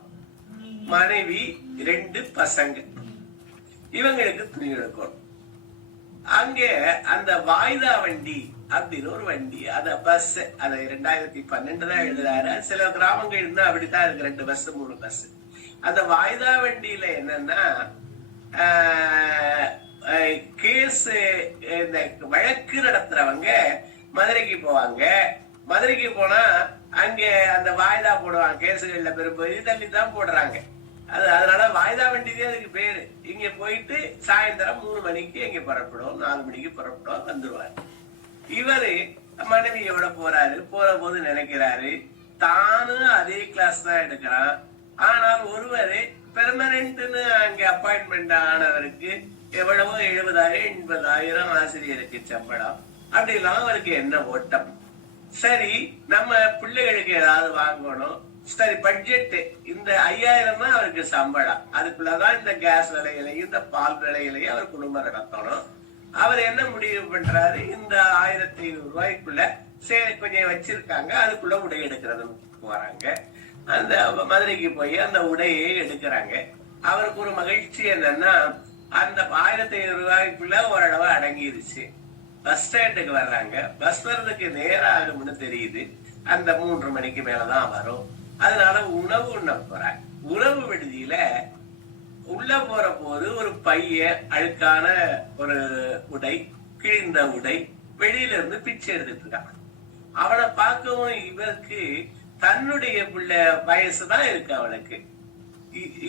மனைவி 2 பசங்க, இவங்களுக்கு துணி எடுக்கணும். அங்க அந்த வாய்தா வண்டி அப்படின்னு ஒரு வண்டி, அத பஸ், அத 2012 தான் எழுதுறாரு. சில கிராமங்கள் இருந்தா அப்படித்தான் இருக்கு, 2 பஸ் 3 பஸ். அந்த வாய்தா வண்டியில என்னன்னா கேஸ், இந்த வழக்கு நடத்துறவங்க மதுரைக்கு போவாங்க. மதுரைக்கு போனா அங்க அந்த வாய்தா போடுவாங்க. கேசுகள்ல பெரும்பகுதி தள்ளி தான் போடுறாங்க. அதனால வாய்தா வண்டிக்கே அதுக்கு பேரு. இங்க போயிட்டு சாயந்தரம் 3 மணிக்கு இங்க புறப்படும், 4 மணிக்கு புறப்படும், வந்துருவாரு. இவரு மனைவியோட போறாரு. போற போது நினைக்கிறாரு தானும் அதே கிளாஸ் தான் எடுக்கிறான். ஆனால் ஒருவரு பெர்மனன்ட்னு அங்க அப்பாயின்மெண்ட் ஆனவருக்கு எவ்வளவோ 70,000 80,000 ஆசிரியருக்கு சம்பளம். அப்படி இல்லாம அவருக்கு என்ன ஓட்டம். சரி, நம்ம பிள்ளைகளுக்கு ஏதாவது வாங்கணும். சரி, பட்ஜெட் இந்த 5000 தான் அவருக்கு சம்பளம். அதுக்குள்ளதான் இந்த கேஸ் விலையிலையும் இந்த பால் விலையிலையும் அவர் குடும்பம் நடத்தணும். அவர் என்ன முடிவு பண்றாரு, இந்த 1500 ரூபாய்க்குள்ள சரி கொஞ்சம் வச்சிருக்காங்க, அதுக்குள்ள உடை எடுக்கிறது போறாங்க. அந்த மதுரைக்கு போய் அந்த உடையை எடுக்கிறாங்க. அவருக்கு ஒரு மகிழ்ச்சி என்னன்னா, அந்த 1500 ரூபாய்க்குள்ள ஓரளவு அடங்கிருச்சு. பஸ் ஸ்டாண்டுக்கு வர்றாங்க. பஸ் வர்றதுக்கு நேரம் ஆகும்னு தெரியுது. அந்த 3 மணிக்கு மேலதான் வரும். அதனால உணவு உண்ண போறாங்க. உணவு விடுதியில உள்ள போற போது ஒரு பையன் அழுக்கான ஒரு உடை, கிழிந்த உடை, வெளியில இருந்து பிச்சை எடுத்துட்டு இருக்கான். அவனை பார்க்கவும் இவருக்கு தன்னுடைய பிள்ளை வயசுதான் இருக்கு. அவனுக்கு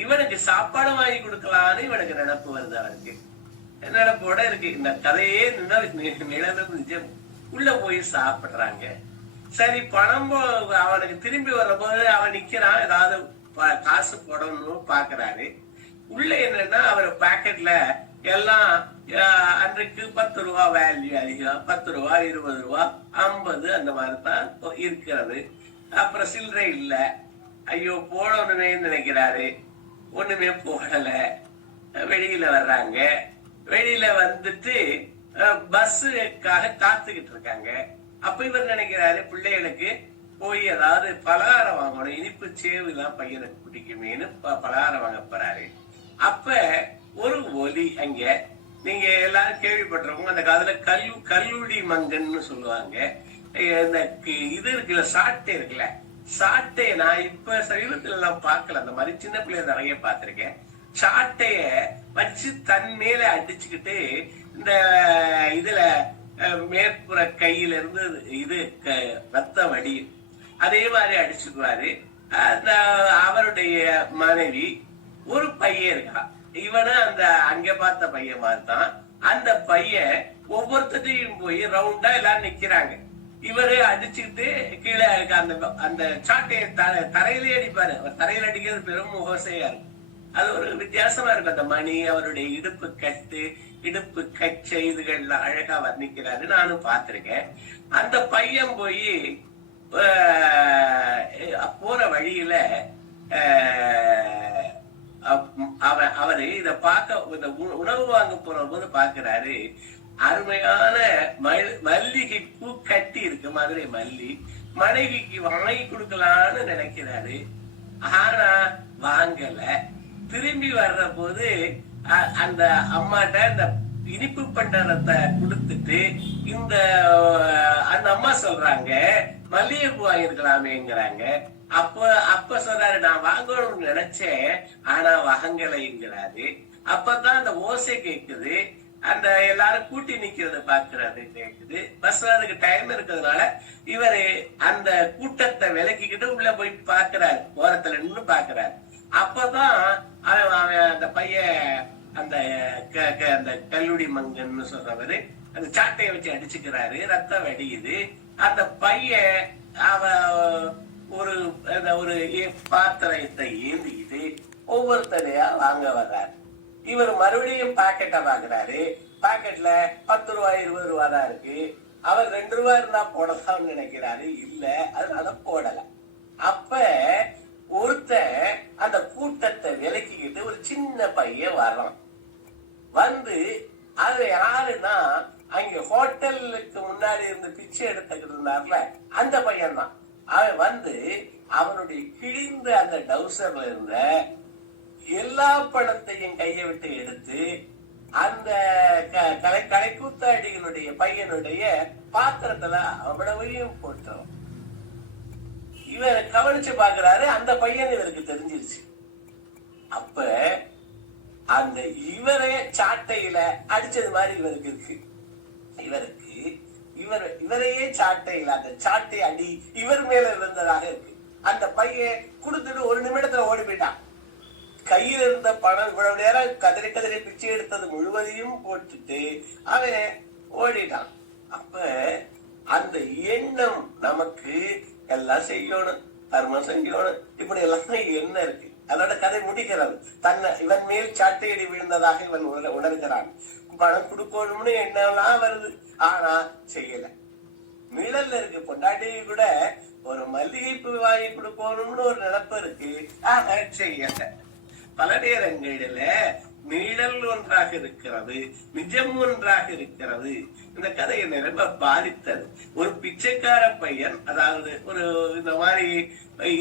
இவனுக்கு சாப்பாடு வாங்கி கொடுக்கலான்னு இவனுக்கு நினப்பு வருது. அவனுக்கு நினப்போட இருக்கு. இந்த கதையே நிழலும் உள்ள போய் சாப்பிடுறாங்க. சரி, பணம் அவனுக்கு திரும்பி வர்ற போது அவன் நிக்கிறான், ஏதாவது காசு போடணும்னு பாக்குறாரு. உள்ள என்னன்னா அவர் பாக்கெட்ல எல்லாம் அன்றைக்கு 10 ரூபா வேல்யூ அதிகம், 10 ரூபா 20 ரூபா 50 அந்த மாதிரிதான் இருக்கிறது. அப்புறம் சில்லறை இல்ல. ஐயோ போடணுமே நினைக்கிறாரு, ஒண்ணுமே போடல. வெளியில வர்றாங்க. வெளியில வந்துட்டு பஸ்ஸுக்காக காத்துக்கிட்டு இருக்காங்க. அப்ப இவர் நினைக்கிறாரு பிள்ளைகளுக்கு போய் ஏதாவது பலகாரம் வாங்கணும், இனிப்பு சேவு எல்லாம் பையனுக்கு பிடிக்குமேனு பலகாரம் வாங்க போறாரு. அப்ப ஒரு ஒலி அங்க, நீங்க எல்லாரும் கேள்விப்பட்டிருக்கோம், அந்த காலத்துல கல்லூடி மங்கன்னு சொல்லுவாங்க. இந்த இது இருக்குல்ல, சாட்டை இருக்குல்ல, சாட்டை நான் இப்ப சமீபத்துல எல்லாம் பார்க்கல, அந்த மாதிரி சின்ன பிள்ளைய நிறைய பார்த்திருக்கேன். சாட்டைய வச்சு தன் மேல அடிச்சுக்கிட்டு இந்த இதுல மேற்புற கையில இருந்து இது ரத்தம் வடி, அதே மாதிரி அடிச்சுக்குவாரு. அந்த அவருடைய மனைவி ஒரு பையன் இருக்கான். இவனு அந்த அங்க பார்த்த பையன் மாதிரி தான். அந்த பையன் ஒவ்வொருத்தையும் போய் ரவுண்டா எல்லாரும் நிக்கிறாங்க. இவரு அடிச்சுக்கிட்டு கீழே இருக்க அந்த சாட்டையை தரையிலே அடிப்பாரு. அவர் தரையில அடிக்கிறது பெரும் முகசையா இருக்கும். அது ஒரு வித்தியாசமா இருக்கும். அந்த மணி, அவருடைய இடுப்பு கட்டு, இடுப்பு கச்சை, இதுகள்லாம் அழகா வர்ணிக்கிறாரு. நானும் பார்த்திருக்கேன். அந்த பையன் போய் போற வழியில அவரு இத பார்க்க, இந்த உணவு வாங்க போற போது பாக்குறாரு, அருமையான மல்லிகை பூ கட்டி இருக்கு, மதுரை மல்லி. மனைவிக்கு வாங்கி கொடுக்கலான்னு நினைக்கிறாரு. ஆனா வாங்கல. திரும்பி வர்ற போது அந்த அம்மாட்ட இந்த இனிப்பு பண்டத்தை கொடுத்துட்டு இந்த அந்த அம்மா சொல்றாங்க மல்லிகை பூ வாங்கிருக்கலாமேங்கிறாங்க. அப்ப சொல்றாரு, நான் வாங்கணும்னு நினைச்சேன் ஆனா வாங்கலைங்கிறாரு. அப்பதான் அந்த ஓசை கேக்குது. அந்த எல்லாரும் கூட்டி நிக்கிறது பாக்குறாரு, கேக்குது. பஸ் அதுக்கு டைம் இருக்கிறதுனால இவரு அந்த கூட்டத்தை விலக்கிக்கிட்டு உள்ள போய் பாக்குறாரு, ஓரத்துல நின்று பாக்குறாரு. அப்பதான் அவன் அந்த பையன் அந்த கல்லூடி மங்கன்னு சொல்றவரு அந்த சாட்டையை வச்சு அடிச்சுக்கிறாரு. ரத்தம் வடியுது. அந்த பையன் ஒரு பாத்திரத்தை ஏந்திக்கிட்டு ஒவ்வொருத்தரையா வாங்க வர்றாரு. இவர் மறுபடியும் பாக்கெட்டை பாக்குறாரு. பாக்கெட்ல 10 ரூபாய் 20 ரூபா தான் இருக்கு. அவர் 2 ரூபாய் இருந்தா போடலாம்னு நினைக்கிறாரு. இல்ல, அதனால போடல. அப்ப ஒருத்தன் அந்த கூட்டத்தை விலக்கிக்கிட்டு ஒரு சின்ன பையன் வர்றான். வந்து அது யாருன்னா அங்க ஹோட்டலுக்கு முன்னாடி இருந்து பிச்சை எடுத்துக்கிட்டு இருந்தார்ல அந்த பையன் தான். அவன் வந்து அவனுடைய கிழிந்த அந்த டவுசர்ல இருந்த எல்லா பணத்தையும் கையை விட்டு எடுத்து அந்த கலைக்கூத்தாடிகளுடைய பையனுடைய பாத்திரத்துல அவ்வளவையும் போட்டோம். இவர் கவனிச்சு பாக்குறாரு, அந்த பையன் இவருக்கு தெரிஞ்சிருச்சு. அப்ப அந்த இவரே சாட்டையில அடிச்சது மாதிரி இவருக்கு இருக்கு. இவரையே சாட்டையில அந்த சாட்டை அடி இவர் மேல இருந்ததாக இருக்கு. அந்த பையன் கொடுத்துட்டு ஒரு நிமிடத்துல ஓடி போயிட்டான். கையில் இருந்த பணம் இவ்வளவு நேரம் கதறி பிச்சை எடுத்தது முழுவதையும் போட்டுட்டு அவன் ஓடிட்டான். அப்ப அந்த எண்ணம் நமக்கு எல்லாம் செய்யணும், தர்மம் செய்யணும், இப்படி எல்லாம் என்ன இருக்கு. அதோட கதை முடிக்கிறது. இவன் மேல் சாட்டையடி விழுந்ததாக இவன் உணர்கிறான். பணம் கொடுக்கணும்னு எண்ணம்லாம் வருது, ஆனா செய்யல. நிழல்ல இருக்கு. பொண்டாட்டி கூட ஒரு மல்லிகைப்பூ வாங்கி கொடுக்கணும்னு ஒரு நினைப்பு இருக்கு, செய்யல. பல நேரங்களில நிழல் ஒன்றாக இருக்கிறது, நிஜம் ஒன்றாக இருக்கிறது. இந்த கதையை ரொம்ப பாதித்தது. ஒரு பிச்சைக்கார பையன், அதாவது ஒரு இந்த மாதிரி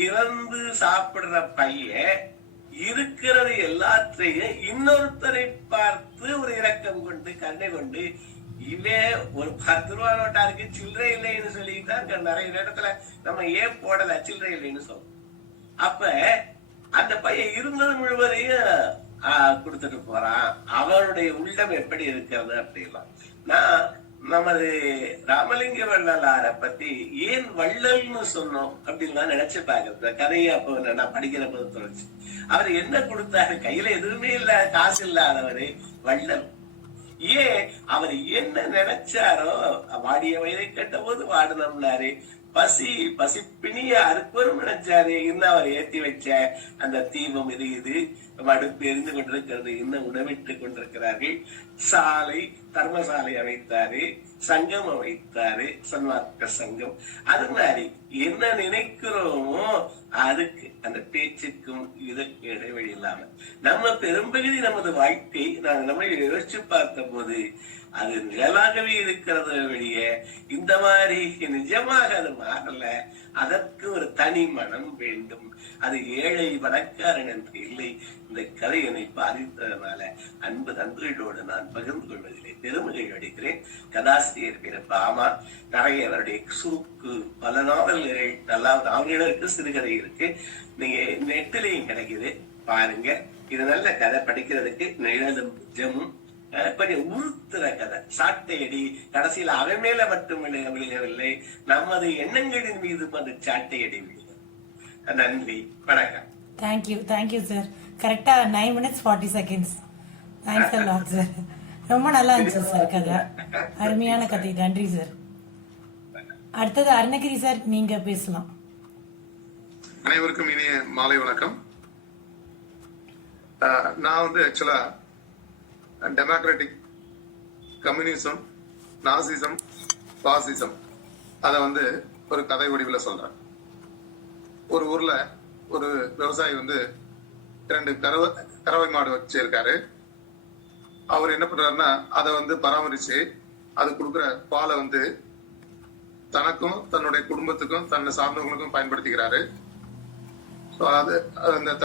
இறந்து சாப்பிடுற பையன் இருக்கிறது எல்லாத்தையும் இன்னொருத்தரை பார்த்து ஒரு இரக்கம் கொண்டு கண்ணை கொண்டு இவன் ஒரு 10 ரூபா நோட்டா இருக்கு சில்லறை இல்லைன்னு சொல்லிட்டு நிறைய இடத்துல நம்ம ஏன் போடல சில்லறை இல்லைன்னு சொல்றோம். அப்ப அந்த பையன் இருந்தது முழுவதையும் கொடுத்துட்டு போறான். அவனுடைய உள்ளம் எப்படி இருக்கிறது அப்படிலாம். நான் நமது ராமலிங்க வள்ளலார பத்தி ஏன் வள்ளல்னு சொன்னோம் அப்படின்னு நினைச்சு பாக்குறது. கதையை அப்போ நான் படிக்கிற போது தோணுச்சு. அவர் என்ன கொடுத்தாரு? கையில எதுவுமே இல்ல, காசு இல்லாதவரு வள்ளல். ஏன் அவர் என்ன நினைச்சாரோ, வாடிய வயதை கேட்ட போது வாடினாரு. பசி பிணிய அறுப்பரும் நினைச்சாரு. இன்னும் அவர் ஏற்றி வச்ச அந்த தீபம் இது அடுப்பு எரிந்து கொண்டிருக்கிறது, இன்னும் உணவிட்டு கொண்டிருக்கிறார்கள். சாலை தர்மசாலை அமைத்தாரு, சங்கம் அமைத்தாரு, சன்மார்க்க சங்கம். அது மாதிரி என்ன நினைக்கிறோமோ அதுக்கு அந்த பேச்சுக்கும் இதற்கு இடைவெளி இல்லாம நம்ம பெரும்பகுதி நமது வாழ்க்கை நம்ம யோசிச்சு பார்த்த போது அது நிழலாகவே இருக்கிறத வெளிய இந்த மாதிரி நிஜமாக அது மாறல. அதற்கு ஒரு தனி மனம் வேண்டும். அது ஏழை பணக்காரன் என்று இல்லை. இந்த கதை என்னை பாதித்ததுனால அன்பு நண்பர்களோடு நான் பகிர்ந்து கொள்வதிலே பெருமகிழ்ச்சி அடைகிறேன். கதாசிரியர் பேர் பாமா. நிறைய அவருடைய சுருக்கு பல நாவல்கள், நல்லா நாவல்களும் இருக்கு, சிறுகதை இருக்கு. நீங்க நெட்டிலையும் கிடைக்குது, பாருங்க. இது நல்ல கதை, படிக்கிறதுக்கு நிழலும் நிஜமும் கொஞ்சம் உறுத்துற கதை. சாட்டையடி கடைசியில் அவன் மேல மட்டும் விழுகவில்லை, நமது எண்ணங்களின் மீது அந்த சாட்டையடி விழுக. நன்றி, வணக்கம். Thank you sir. கரெக்டா 9 minutes 40 seconds. Thanks a lot sir. ரொம்ப நல்லா இருந்துச்சு சார் கதை, அருமையான கதை. நன்றி சார். அடுத்தது அருணகிரி சார், நீங்க பேசலாம். அனைவருக்கும் இனிய மாலை வணக்கம். நான் வந்து ஆக்சுவலா டெமோக்ராட்டிக், கம்யூனிசம், நாசிசம், பாசிசம் அதை வந்து ஒரு கதை வடிவில் சொல்றேன். ஒரு ஊர்ல ஒரு விவசாயி வந்து 2 கறவை மாடு வச்சிருக்காரு. அவர் என்ன பண்றாருன்னா அதை வந்து பராமரிச்சு அது கொடுக்குற பாலை வந்து தனக்கும் தன்னுடைய குடும்பத்துக்கும் தன்னை சார்ந்தவங்களுக்கும் பயன்படுத்திக்கிறாரு. அது அந்த